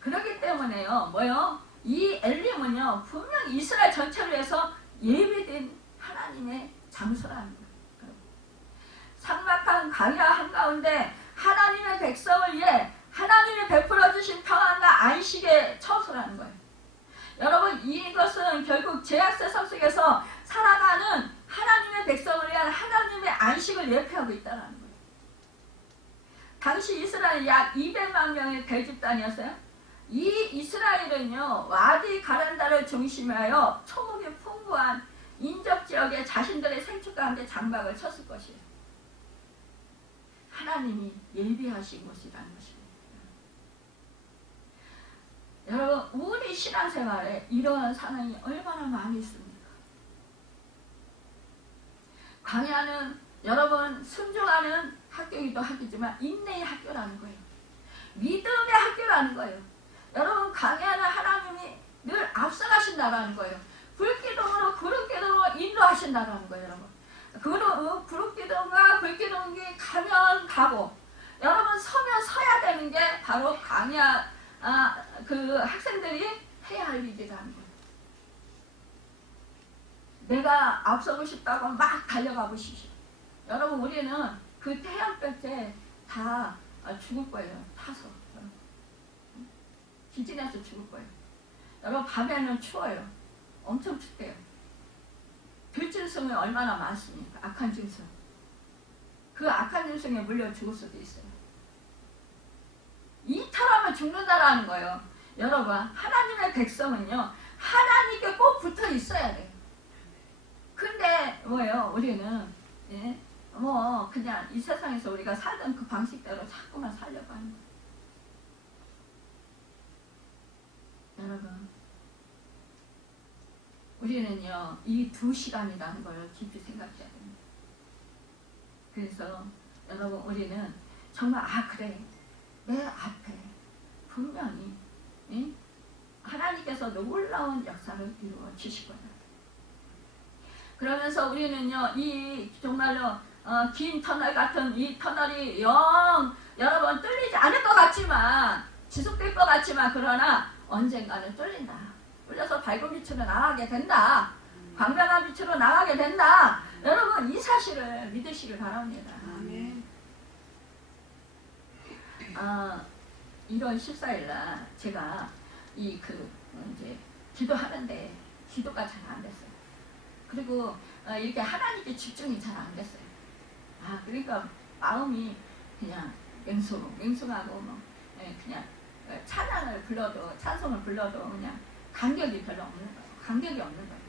그렇기 때문에요, 이 엘림은요, 분명 이스라엘 전체를 위해서 예비된 하나님의 장소라는 거예요. 삭막한 광야 한가운데 하나님의 백성을 위해 하나님이 베풀어 주신 평안과 안식의 처소라는 거예요. 여러분 이것은 결국 죄악세상 속에서 살아가는 하나님의 백성을 위한 하나님의 안식을 예표하고 있다는 거예요. 당시 이스라엘 약 200만 명의 대집단이었어요. 이 이스라엘은요 와디 가란다를 중심하여 초목이 풍부한 인접지역에 자신들의 생축과 함께 장막을 쳤을 것이에요. 하나님이 예비하신 곳이라는 것입니다. 여러분 우리 신앙생활에 이러한 상황이 얼마나 많이 있습니까? 광야는 여러분 순종하는 학교이기도 하겠지만 인내의 학교라는 거예요. 믿음의 학교라는 거예요. 여러분 광야는 하나님이 늘 앞서가신다라는 거예요. 불기둥으로 구름기둥으로 인도하신다라는 거예요. 여러분 구름기둥과 불기둥이 가면 가고 여러분 서면 서야 되는 게 바로 광야 그 학생들이 해야 할 일이라는 거예요. 내가 앞서고 싶다고 막 달려가 보시죠. 여러분 우리는 그 태양볕에 다 죽을 거예요. 타서 기진해서 죽을 거예요. 여러분 밤에는 추워요. 엄청 춥대요. 불진성이 얼마나 많습니까? 악한 증성. 그 악한 증성에 물려 죽을 수도 있어요. 이탈하면 죽는다라는 거예요. 여러분 하나님의 백성은요 하나님께 꼭 붙어 있어야 돼요. 근데 우리는 그냥 이 세상에서 우리가 살던 그 방식대로 자꾸만 살려고 하는 거예요. 여러분 우리는요 이 2시간이라는 걸 깊이 생각해야 됩니다. 그래서 여러분 우리는 정말 그래 내 앞에 분명히 하나님께서 놀라운 역사를 이루어 주실 거예요. 그러면서 우리는요 이 정말로 긴 터널 같은 이 터널이 여러분 뚫리지 않을 것 같지만 지속될 것 같지만 그러나 언젠가는 뚫린다. 뚫려서 밝은 빛으로 나가게 된다. 광명한 빛으로 나가게 된다. 여러분 이 사실을 믿으시길 바랍니다. 아멘. 1월 14일날 제가 이제 기도하는데 기도가 잘 안 됐어요. 그리고 이렇게 하나님께 집중이 잘 안 됐어요. 그러니까 마음이 그냥 맹숭하고 그냥 찬양을 불러도 찬송을 불러도 그냥 간격이 별로 없는 거예요. 간격이 없는 거예요.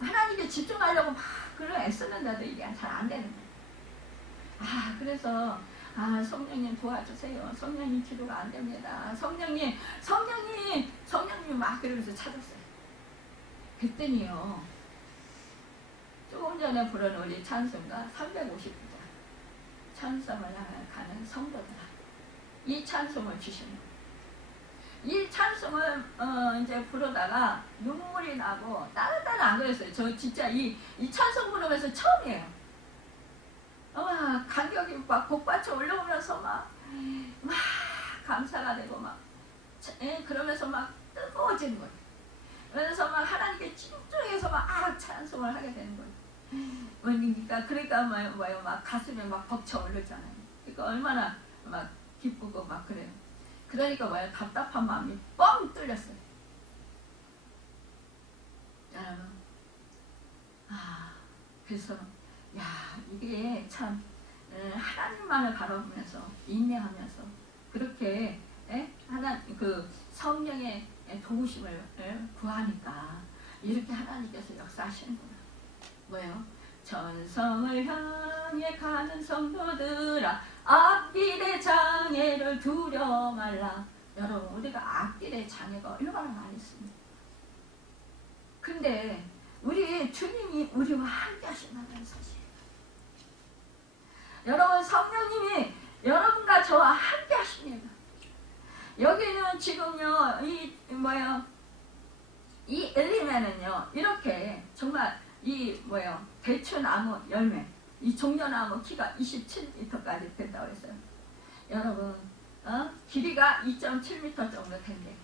하나님께 집중하려고 막 애쓰는데도 이게 잘 안 되는 거예요. 그래서 성령님 도와주세요. 성령님 기도가 안 됩니다. 성령님 막 그러면서 찾았어요. 그랬더니요, 조금 전에 부른 우리 찬송가 359장 찬송을 향해 가는 성도들아, 이 찬송을 주시는 거예요. 이 찬송을 이제 부르다가 눈물이 나고 다른 데는 안 그랬어요. 저 진짜 이 찬송 부르면서 처음이에요. 간격이 막 복받쳐 올라오면서 막 감사가 되고 그러면서 막 뜨거워지는 거예요. 그래서 막 하나님께 집중해서 막 찬송을 하게 되는 거예요. 그러니까 뭐예요? 막 가슴에 막 벅차 오르잖아요. 그러니까 얼마나 막 기쁘고 막 그래요. 그러니까 뭐예요? 답답한 마음이 뻥 뚫렸어요. 여러분, 그래서 이게 참 하나님만을 바라보면서 인내하면서 그렇게 그 성령의 도우심을 구하니까 이렇게 하나님께서 역사하시는구나. 뭐예요? 전성을 향해 가는 성도들아, 앞길의 장애를 두려 말라. 여러분, 우리가 앞길의 장애가 얼마나 많이 있습니다. 근데 우리 주님이 우리와 함께 하신다는 사실. 여러분, 성령님이 여러분과 저와 함께 하십니다. 여기는 지금요, 이 엘림에는요, 이렇게 정말 대추나무 열매, 이 종려나무 키가 27m까지 된다고 했어요. 여러분, 길이가 2.7m 정도 된대요.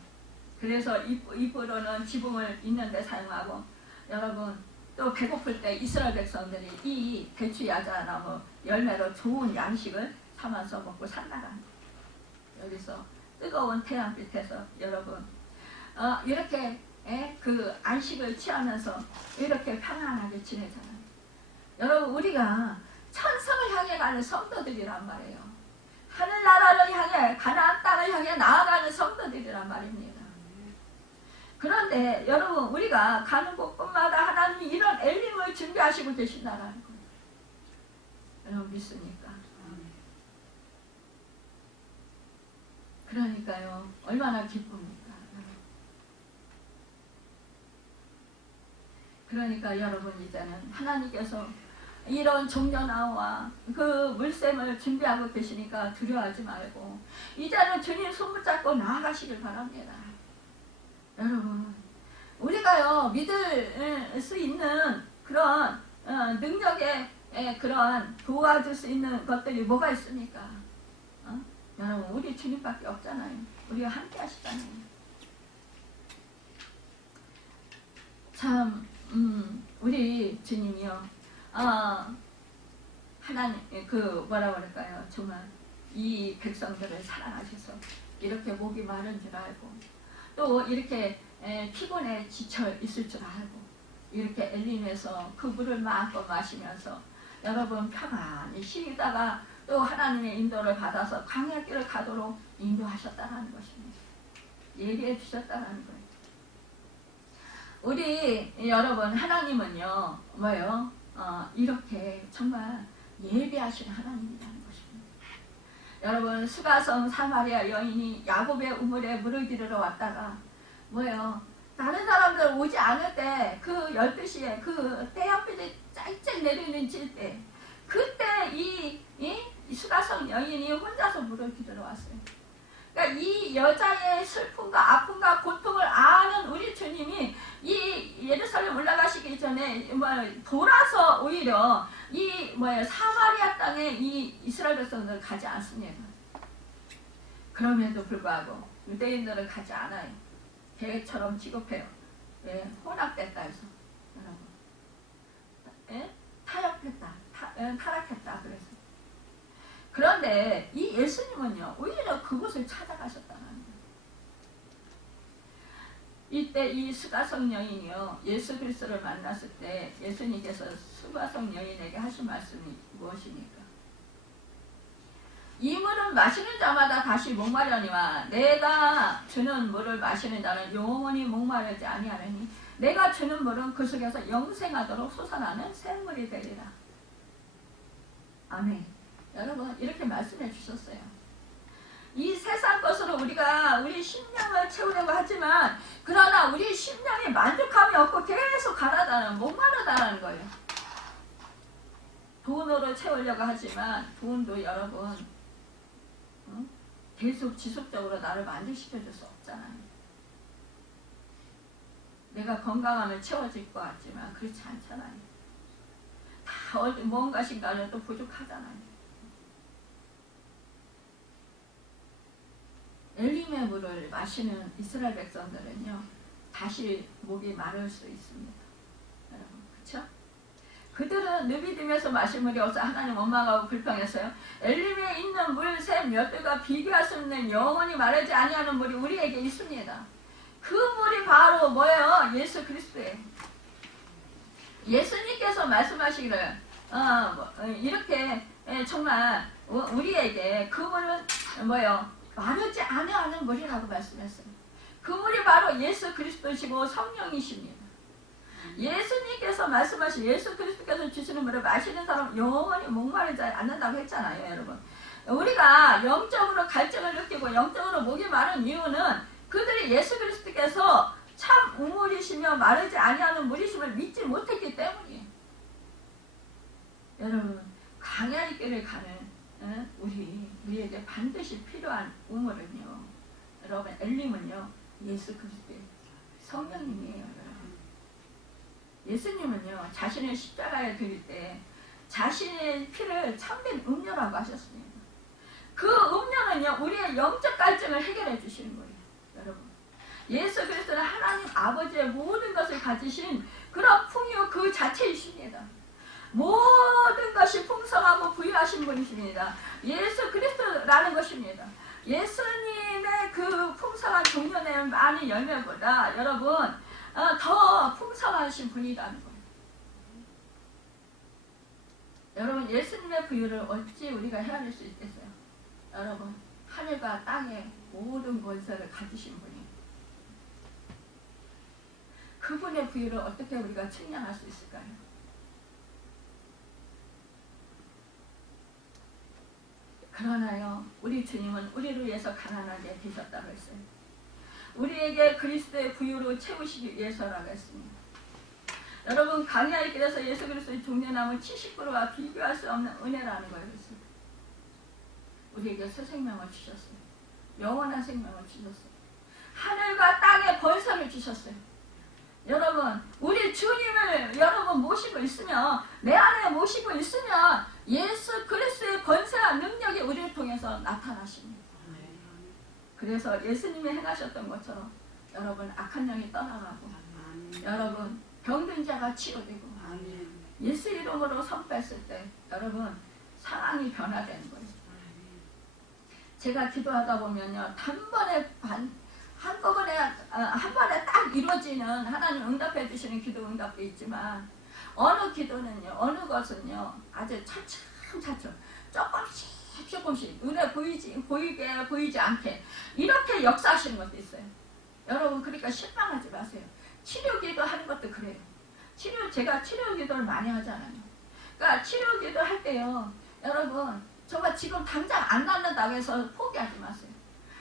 그래서 잎으로는 지붕을 잇는데 사용하고, 여러분, 또 배고플 때 이스라엘 백성들이 이 대추 야자나무 열매로 좋은 양식을 삼아서 먹고 산다는 거예요. 여기서 뜨거운 태양빛에서 여러분, 이렇게 그 안식을 취하면서 이렇게 평안하게 지내잖아요. 여러분, 우리가 천성을 향해 가는 성도들이란 말이에요. 하늘나라를 향해, 가나안 땅을 향해 나아가는 성도들이란 말입니다. 그런데 여러분, 우리가 가는 곳곳마다 하나님이 이런 엘림을 준비하시고 계신다는 거예요. 여러분, 믿습니까? 그러니까요, 얼마나 기쁩니까? 그러니까 여러분, 이제는 하나님께서 이런 종려나무와 그 물샘을 준비하고 계시니까 두려워하지 말고 이제는 주님 손 붙잡고 나아가시길 바랍니다. 여러분, 우리가요, 믿을 수 있는 그런 능력의 그런 도와줄 수 있는 것들이 뭐가 있습니까? 여러분, 우리 주님밖에 없잖아요. 우리가 함께 하시잖아요. 참, 우리 주님이요, 하나님, 뭐라 그럴까요? 정말 이 백성들을 사랑하셔서 이렇게 목이 마른 줄 알고, 또 이렇게 피곤에 지쳐 있을 줄 알고, 이렇게 엘림에서 그 물을 마음껏 마시면서 여러분 평안히 쉬다가 또 하나님의 인도를 받아서 광야 길을 가도록 인도하셨다는 것입니다. 예비해 주셨다는 거예요. 우리 여러분, 하나님은요, 뭐예요? 이렇게 정말 예비하시는 하나님이라는 것입니다. 여러분, 수가성 사마리아 여인이 야곱의 우물에 물을 기르러 왔다가 뭐예요? 다른 사람들 오지 않을 때 그 12시에 그 태양빛이 짤짤 내리는 때, 그때 이 수가성 여인이 혼자서 물을 기르러 왔어요. 그러니까 이 여자의 슬픔과 아픔과 고통을 아는 우리 주님이 이 예루살렘 올라가시기 전에 돌아서 오히려 사마리아 땅에 이 이스라엘 백성들 가지 않습니다. 그럼에도 불구하고 유대인들은 가지 않아요. 계획처럼 지급해요. 혼합됐다 해서, 여러분, 타락했다 그래서. 그런데 이 예수님은요, 오히려 그곳을 찾아가셨다는 거예요. 이때 이 수가성 여인이요, 예수 그리스도를 만났을 때 예수님께서 수가성 여인에게 하신 말씀이 무엇입니까? 이 물을 마시는 자마다 다시 목마르니와 내가 주는 물을 마시는 자는 영원히 목마르지 아니하느니 내가 주는 물은 그 속에서 영생하도록 솟아나는 샘물이 되리라. 아멘. 여러분 이렇게 말씀해 주셨어요. 이 세상 것으로 우리가 우리 심령을 채우려고 하지만 그러나 우리 심령이 만족함이 없고 계속 가라다는 목마르다는 거예요. 돈으로 채우려고 하지만 돈도 여러분 계속 지속적으로 나를 만족시켜줄 수 없잖아요. 내가 건강하면 채워질 것 같지만 그렇지 않잖아요. 다 뭔가신가는 또 부족하잖아요. 엘림의 물을 마시는 이스라엘 백성들은요 다시 목이 마를 수 있습니다. 여러분 그렇죠? 그들은 느비딤에서 마실 물이 없어 하나님 원망하고 불평했어요. 엘림에 있는 물샘 몇들과 비교할 수 없는 영원히 마르지 아니하는 물이 우리에게 있습니다. 그 물이 바로 뭐예요? 예수 그리스도예요. 예수님께서 말씀하시기를 이렇게 정말 우리에게 그 물은 뭐예요? 마르지 아니하는 물이라고 말씀했어요. 그 물이 바로 예수 그리스도시고 성령이십니다. 예수님께서 말씀하신 예수 그리스도께서 주시는 물을 마시는 사람은 영원히 목마르지 않는다고 했잖아요. 여러분 우리가 영적으로 갈증을 느끼고 영적으로 목이 마른 이유는 그들이 예수 그리스도께서 참 우물이시며 마르지 아니하는 물이심을 믿지 못했기 때문이에요. 여러분 광야의 길을 가는 우리에게 반드시 필요한 우물은요 여러분 엘림은요 예수 그리스도의 성령님이에요. 여러분 예수님은요 자신의 십자가에 드릴 때 자신의 피를 참된 음료라고 하셨습니다. 그 음료는요 우리의 영적 갈증을 해결해 주시는 거예요. 여러분 예수 그리스도는 하나님 아버지의 모든 것을 가지신 그런 풍요 그 자체이십니다. 모든 것이 풍성하고 부유하신 분이십니다. 예수 그리스도라는 것입니다. 예수님의 그 풍성한 종려낸 많은 열매보다 여러분 더 풍성하신 분이라는 거예요. 여러분 예수님의 부유를 어찌 우리가 헤아릴 수 있겠어요? 여러분 하늘과 땅의 모든 권세를 가지신 분이 그분의 부유를 어떻게 우리가 측량할 수 있을까요? 그러나요 우리 주님은 우리를 위해서 가난하게 되셨다고 했어요. 우리에게 그리스도의 부유로 채우시기 위해서라고 했습니다. 여러분 광야의 길에서 예수 그리스도의 종려남은 70%와 비교할 수 없는 은혜라는 거예요. 우리에게 새 생명을 주셨어요. 영원한 생명을 주셨어요. 하늘과 땅의 권세를 주셨어요. 여러분 우리 주님을 여러분 모시고 있으면 내 안에 모시고 있으면 예수 그리스도의 권세와 능력이 우리를 통해서 나타나십니다. 그래서 예수님이 행하셨던 것처럼 여러분 악한 영이 떠나가고 여러분 병든 자가 치료되고 예수 이름으로 선포했을 때 여러분 상황이 변화되는 거예요. 제가 기도하다 보면요 한꺼번에 한 번에 딱 이루어지는 하나님 응답해 주시는 기도 응답도 있지만 어느 기도는요 어느 것은요 아주 차츰차츰 조금씩 눈에 보이지 않게 이렇게 역사하시는 것도 있어요. 여러분 그러니까 실망하지 마세요. 치료기도 하는 것도 그래요. 제가 치료기도를 많이 하잖아요. 그러니까 치료기도 할 때요 여러분 정말 지금 당장 안 낫는다고 해서 포기하지 마세요.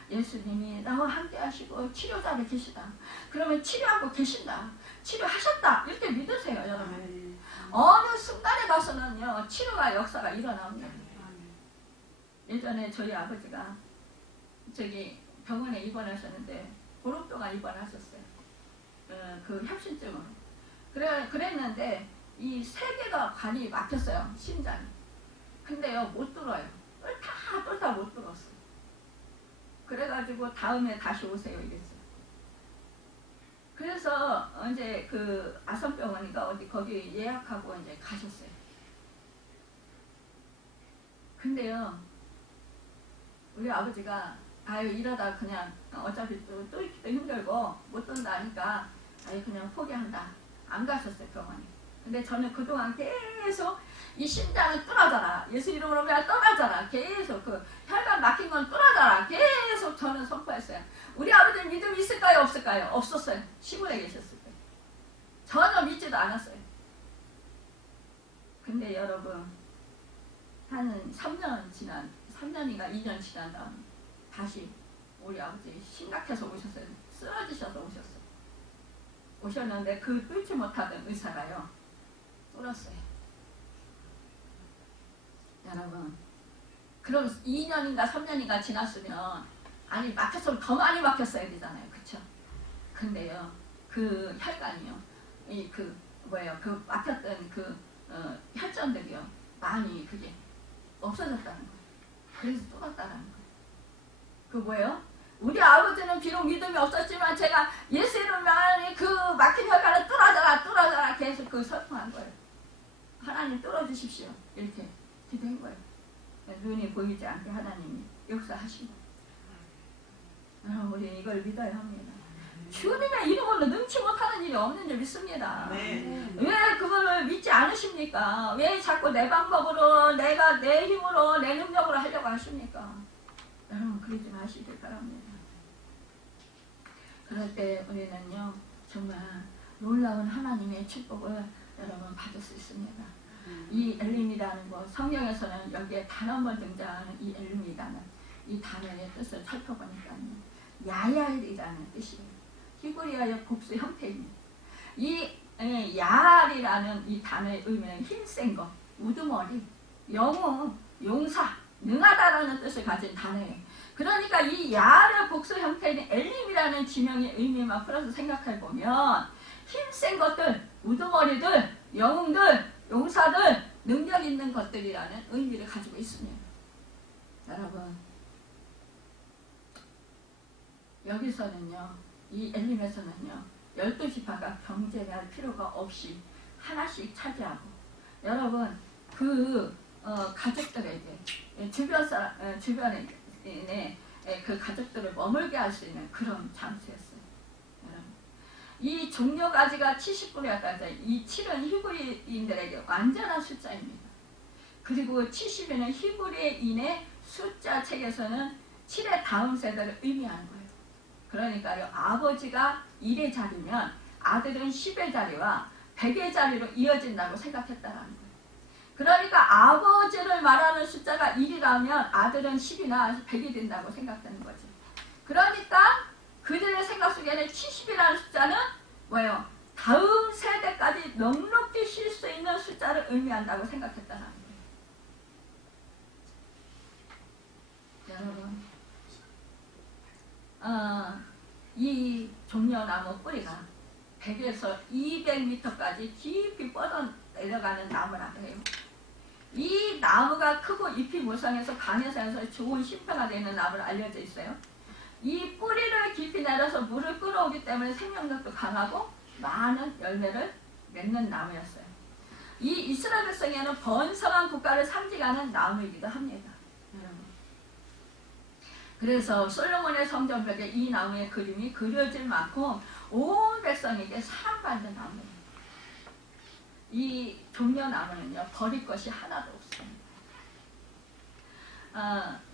예수님이 나와 함께 하시고 치료자로 계시다. 그러면 치료하고 계신다. 치료하셨다. 이렇게 믿으세요. 여러분. 어느 순간에 가서는요 치료가 역사가 일어납니다. 예전에 저희 아버지가 저기 병원에 입원하셨는데 보름 동안 입원하셨어요. 그 협심증으로. 그랬는데 이 3개가 관이 막혔어요. 심장이. 근데요 못 뚫어요. 뚫다 못 뚫었어요. 그래가지고 다음에 다시 오세요 이랬어요. 그래서 이제 그 아산병원인가 어디 거기 예약하고 이제 가셨어요. 근데요 우리 아버지가 이러다 그냥 어차피 또 뚫기도 힘들고 못 뚫는다니까 그냥 포기한다. 안 가셨어요 병원에. 근데 저는 그동안 계속 이 심장을 뚫어져라. 예수 이름으로 그냥 떠나져라. 계속 그 혈관 막힌 건 뚫어져라. 계속 저는 선포했어요. 우리 아버지는 믿음이 있을까요? 없을까요? 없었어요. 시골에 계셨을 때. 전혀 믿지도 않았어요. 근데 여러분 한 3년인가 2년 지난 다음 다시 우리 아버지 심각해서 오셨어요. 쓰러지셔서 오셨는데 그 뚫지 못하던 의사가요 뚫었어요. 여러분, 그럼 2년인가 3년인가 지났으면 아니 막혔으면 더 많이 막혔어야 되잖아요. 그쵸? 근데요 그 혈관이요 그 막혔던 혈전들이요 많이 그게 없어졌다는 거예요. 그래서 뚫었다는 거예요. 그 뭐예요? 우리 아버지는 비록 믿음이 없었지만 제가 예수 이름으로 그 막힌 혈관을 뚫어져라 계속 설명한 거예요. 하나님 뚫어주십시오. 이렇게 기도한 거예요. 눈이 보이지 않게 하나님이 역사하시고. 우리 이걸 믿어야 합니다. 주님의 이름으로 능치 못하는 일이 없는 줄 믿습니다. 네. 왜 그거를 믿지 않으십니까? 왜 자꾸 내 방법으로 내가 내 힘으로 내 능력으로 하려고 하십니까? 여러분 그러지 마시길 바랍니다. 그럴 때 우리는요 정말 놀라운 하나님의 축복을 여러분 받을 수 있습니다. 이 엘림이라는 것, 성경에서는 여기에 단 한 번 등장하는 이 엘림이라는 이 단어의 뜻을 살펴보니까요 야얄이라는 뜻이에요. 히브리어의 복수 형태입니다. 이 야알이라는 이 단어의 의미는 힘센 것, 우두머리, 영웅, 용사, 능하다라는 뜻을 가진 단어예요. 그러니까 이 야알의 복수 형태인 엘림이라는 지명의 의미만 풀어서 생각해보면 힘센 것들, 우두머리들, 영웅들, 용사들, 능력 있는 것들이라는 의미를 가지고 있습니다. 여러분 여기서는요 이 엘림에서는요 12지파가 경쟁할 필요가 없이 하나씩 차지하고 여러분 가족들에게 주변에 그 가족들을 머물게 할 수 있는 그런 장소였어요. 여러분 이 종려가지가 70그루였다는데 이 7은 히브리인들에게 완전한 숫자입니다. 그리고 70에는 히브리인의 숫자 책에서는 7의 다음 세대를 의미하는 거예요. 그러니까요 아버지가 1의 자리면 아들은 10의 자리와 100의 자리로 이어진다고 생각했다라는 거예요. 그러니까 아버지를 말하는 숫자가 1이라면 아들은 10이나 100이 된다고 생각되는 거죠. 그러니까 그들의 생각 속에는 70이라는 숫자는 뭐예요? 다음 세대까지 넉넉히 쉴 수 있는 숫자를 의미한다고 생각했다는 거예요. 여러분 이 종려나무 뿌리가 100에서 200m까지 깊이 뻗어 내려가는 나무라고 해요. 이 나무가 크고 잎이 무성해서 간해성에서 좋은 심표가 되는 나무로 알려져 있어요. 이 뿌리를 깊이 내려서 물을 끌어오기 때문에 생명력도 강하고 많은 열매를 맺는 나무였어요. 이 이스라엘 백성에는 번성한 국가를 상징하는 나무이기도 합니다. 그래서 솔로몬의 성전벽에 이 나무의 그림이 그려질 만큼 온 백성에게 사랑받는 나무예요. 이 종려나무는요 버릴 것이 하나도 없습니다.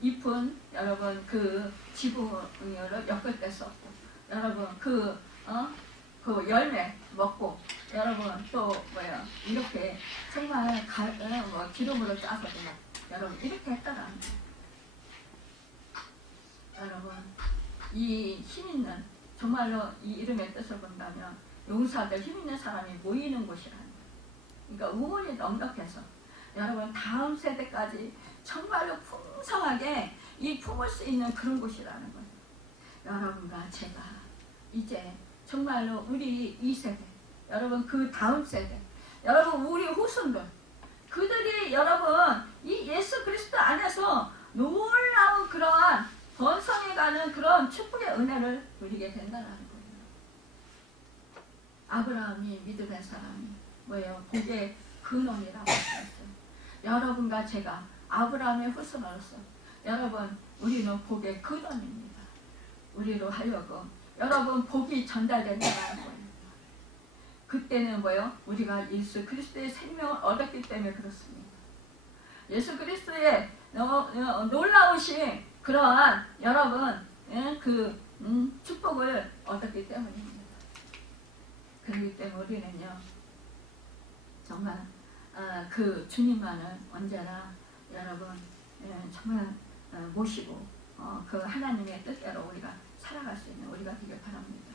잎은 여러분 그 지붕으로 엮을 때 썼고 여러분 그 열매 먹고 여러분 또 이렇게 정말 기름으로 짜서 여러분 이렇게 했다라는 거예요. 여러분 이 힘있는 정말로 이 이름의 뜻을 본다면 용사들 힘있는 사람이 모이는 곳이라는 거예요. 그러니까 우물이 넉넉해서 여러분 다음 세대까지 정말로 풍성하게 품을 수 있는 그런 곳이라는 거예요. 여러분과 제가 이제 정말로 우리 2세대 여러분 그 다음 세대 여러분 우리 후손들 그들이 여러분 이 예수 그리스도 안에서 놀라운 그러한 번성해가는 그런 축복의 은혜를 누리게 된다는 거예요. 아브라함이 믿음의 사람이 복의 근원이라고 했어요. 여러분과 제가 아브라함의 후손으로서 여러분 우리는 복의 근원입니다. 우리로 하여금 여러분 복이 전달된다는 거예요. 그때는 우리가 예수 그리스도의 생명을 얻었기 때문에 그렇습니다. 예수 그리스도의 놀라우신 그러한 여러분 축복을 얻었기 때문입니다. 그렇기 때문에 우리는요 정말 그 주님만을 언제나 여러분 정말 모시고 그 하나님의 뜻대로 우리가 살아갈 수 있는 우리가 되길 바랍니다.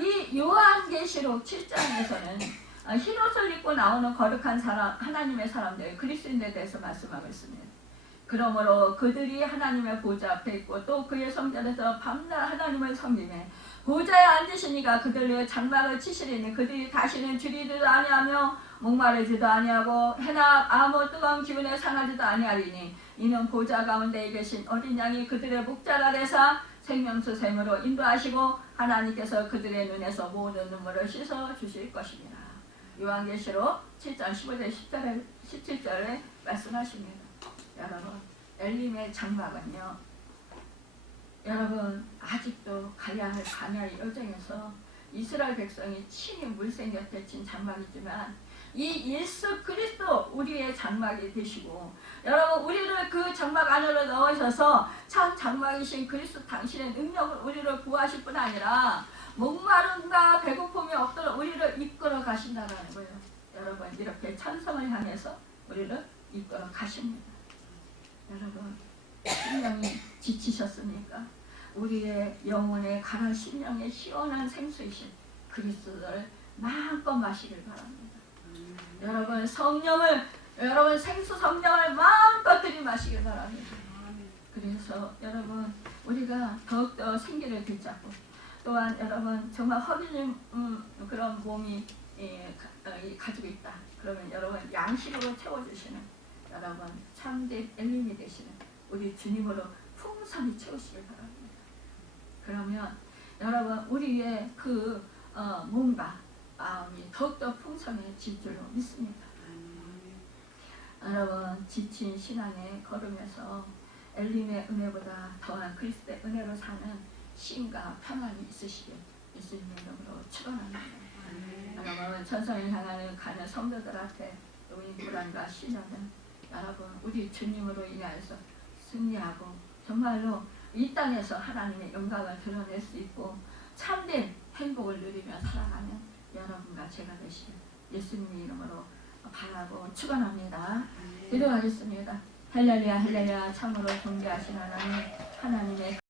이 요한계시록 7장에서는 흰옷을 입고 나오는 거룩한 사람, 하나님의 사람들, 그리스도인에 대해서 말씀하고 있습니다. 그러므로 그들이 하나님의 보좌 앞에 있고 또 그의 성전에서 밤낮 하나님을 섬기며 보좌에 앉으시니가 그들의 장막을 치시리니 그들이 다시는 줄이지도 아니하며 목마르지도 아니하고 해나 아무 뜨거운 기운에 상하지도 아니하리니 이는 보좌 가운데 계신 어린 양이 그들의 목자가 되사 생명수 샘으로 인도하시고 하나님께서 그들의 눈에서 모든 눈물을 씻어 주실 것입니다. 요한계시록 7장 15절 17절에 말씀하십니다. 여러분 엘림의 장막은요, 여러분 아직도 가야 할 가나안 여정에서 이스라엘 백성이 친히 물샘 곁에 친 장막이지만 이 예수 그리스도 우리의 장막이 되시고 여러분 우리를 그 장막 안으로 넣으셔서 참 장막이신 그리스도 당신의 능력을 우리를 구하실 뿐 아니라 목마름과 배고픔이 없도록 우리를 이끌어 가신다는 거예요. 여러분 이렇게 찬성을 향해서 우리를 이끌어 가십니다. 여러분 심령이 지치셨습니까? 우리의 영혼의 가난 심령의 시원한 생수이신 그리스도를 마음껏 마시길 바랍니다. 여러분 성령을 여러분 생수 성령을 마음껏 들이마시길 바랍니다. 그래서 여러분 우리가 더욱더 생기를 되찾고 또한 여러분 정말 허기진 그런 몸이 가지고 있다. 그러면 여러분 양식으로 채워주시는 여러분 참된 엘림이 되시는 우리 주님으로 풍성히 채우시길 바랍니다. 그러면 여러분 우리의 그 몸과 마음이 더욱더 풍성해질 줄로 믿습니다. 여러분 지친 신앙의 걸음에서 엘림의 은혜보다 더한 그리스도의 은혜로 사는 쉼과 평안이 있으시길 예수님의 이름으로 축원합니다. 여러분 천성을 향하는 가는 성도들한테 우리 불안과 신앙은 여러분 우리 주님으로 인하여서 승리하고 정말로 이 땅에서 하나님의 영광을 드러낼 수 있고 참된 행복을 누리며 살아가는 여러분과 제가 되시길 예수님의 이름으로 바라고 축원합니다. 기도하겠습니다. 할렐루야 할렐루야. 참으로 존귀하신 하나님의